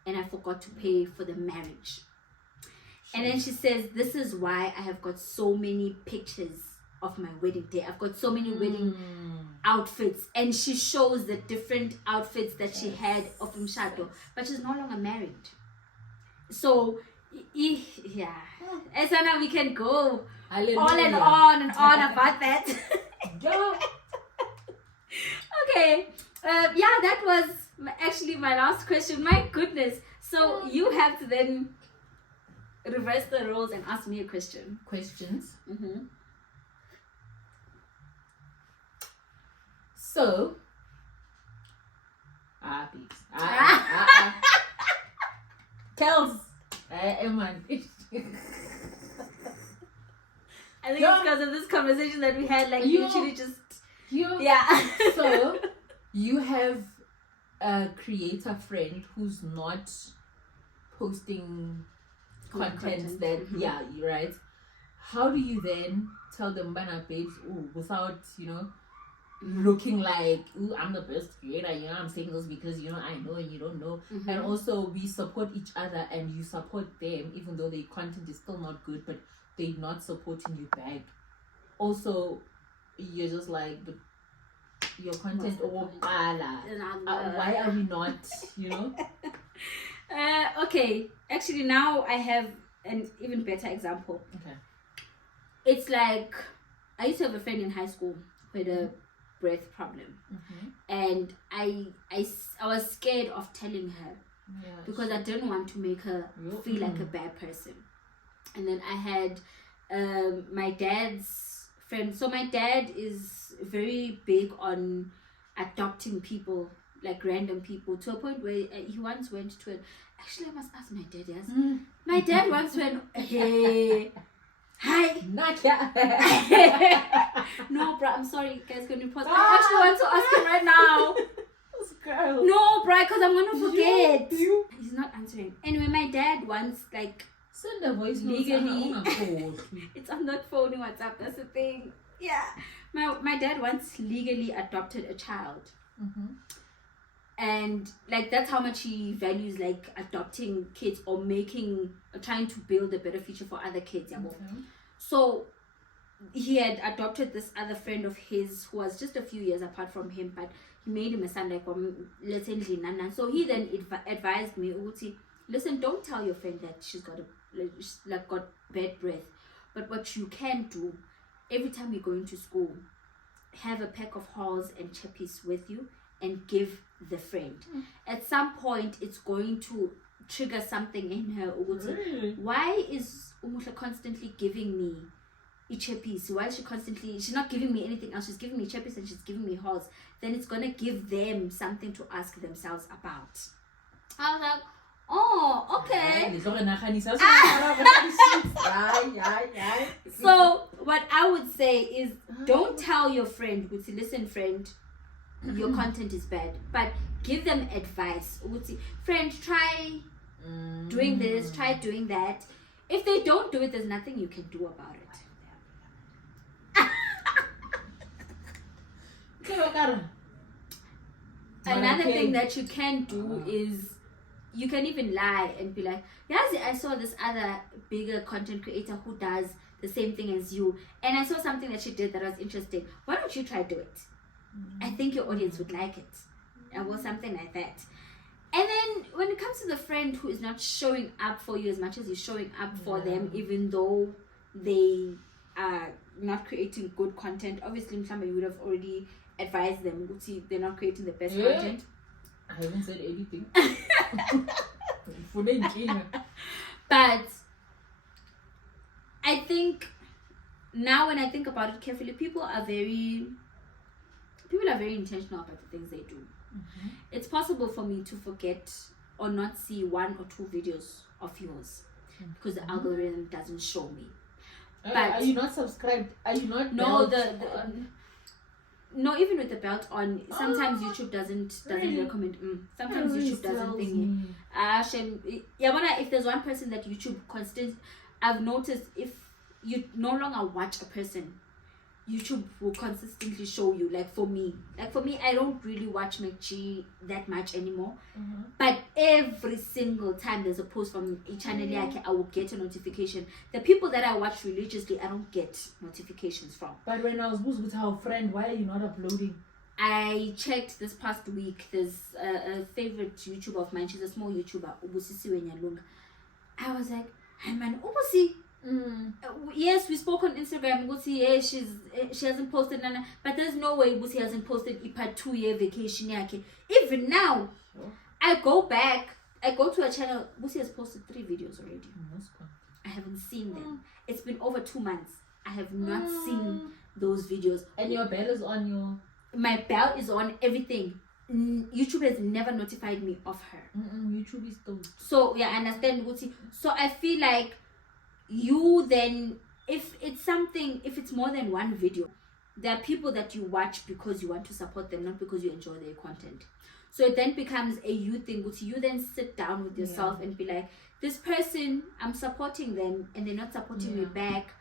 and I forgot to pay for the marriage. And then she says, this is why I have got so many pictures of my wedding day. I've got so many wedding outfits, and she shows the different outfits that she had of Mshato, but she's no longer married. So yeah, Esana, we can go on and on about that. Okay, that was actually my last question. My goodness. So you have to then reverse the roles and ask me a question. Questions. So, peeps. Kels. Man. I think it's because of this conversation that we had, like literally just. So, you have a creator friend who's not posting content that, you're right. How do you then tell them, Bana babes, without, looking like, I'm the best creator, I'm saying this because, I know and you don't know. And also, we support each other and you support them, even though their content is still not good, but they're not supporting you back. Also, you're just like, but your content, why are we not, Okay, actually now I have an even better example. Okay. It's like, I used to have a friend in high school who had a breath problem, and I was scared of telling her because I didn't want to make her feel like a bad person. And then I had my dad's friend. So my dad is very big on adopting people, like random people, to a point where he once went to actually I must ask my dad. Yes, my dad once went, hey. Hi. Not yet. No, bro. I'm sorry, guys. Can you pause? I actually want to ask him right now. This girl. No, bro, because I'm gonna forget. He's not answering. Anyway, my dad once send a voice legally. It's on that phone in WhatsApp. That's the thing. Yeah. My dad once legally adopted a child. and like that's how much he values like adopting kids or trying to build a better future for other kids. So he had adopted this other friend of his who was just a few years apart from him, but he made him a son like let's say Nana. So he then advised me, listen, don't tell your friend that she's got got bad breath, but what you can do every time you go into school, have a pack of halls and chappies with you and give the friend. At some point it's going to trigger something in her. Why is Umusha constantly giving me chappies? Why is she's not giving me anything else? She's giving me chappies and she's giving me halls. Then it's gonna give them something to ask themselves about. I was like, oh, okay. So what I would say is, don't tell your friend, listen friend, your content is bad, but give them advice. Friend, try doing this, try doing that. If they don't do it, there's nothing you can do about it. Another thing that you can do is you can even lie and be like, yes, I saw this other bigger content creator who does the same thing as you, and I saw something that she did that was interesting. Why don't you try do it? I think your audience would like it, or something like that. And then when it comes to the friend who is not showing up for you as much as you're showing up for them, even though they are not creating good content, obviously somebody would have already advised them, they're not creating the best content. I haven't said anything. But I think now when I think about it carefully, people are very intentional about the things they do. It's possible for me to forget or not see 1 or 2 videos of yours because the algorithm doesn't show me. But are you not subscribed? Are you not? No, no, even with the belt on, sometimes YouTube doesn't recommend. Sometimes YouTube doesn't think. If there's one person that YouTube I've noticed, if you no longer watch a person, YouTube will consistently show you. Like for me, I don't really watch McG that much anymore. But every single time there's a post from each channel, I will get a notification. The people that I watch religiously, I don't get notifications from. But when I was with our friend, why are you not uploading? I checked this past week. There's a favorite YouTuber of mine. She's a small YouTuber, Ubusisi Wenyalunga. I was like, hey man, Ubusi. Yes, we spoke on Instagram. Ubusi, she hasn't posted none, but there's no way Ubusi hasn't posted a 2-year vacation yake. Even now, I go back. I go to a channel. Ubusi has posted 3 videos already. I haven't seen them. It's been over 2 months. I have not seen those videos. And your bell is on your... My bell is on everything. YouTube has never notified me of her. YouTube is though. So yeah, I understand. So I feel like you then, if it's more than 1 video, there are people that you watch because you want to support them, not because you enjoy their content. So it then becomes a you thing. You then sit down with yourself and be like, this person, I'm supporting them and they're not supporting me back,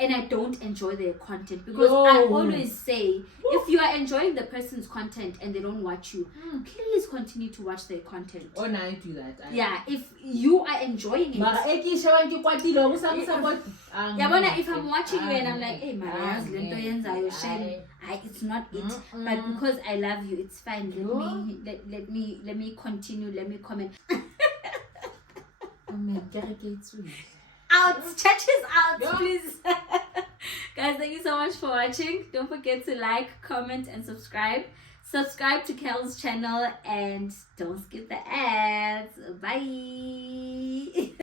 and I don't enjoy their content. Because I always say, if you are enjoying the person's content and they don't watch you, please continue to watch their content. Oh, no, I do that. If you are enjoying it. If I'm watching you and I'm like, hey, it's not it. But because I love you, it's fine. Let me continue. Let me comment. Out, churches out, please. Guys, thank you so much for watching. Don't forget to like, comment, and subscribe. Subscribe to Kel's channel and don't skip the ads. Bye.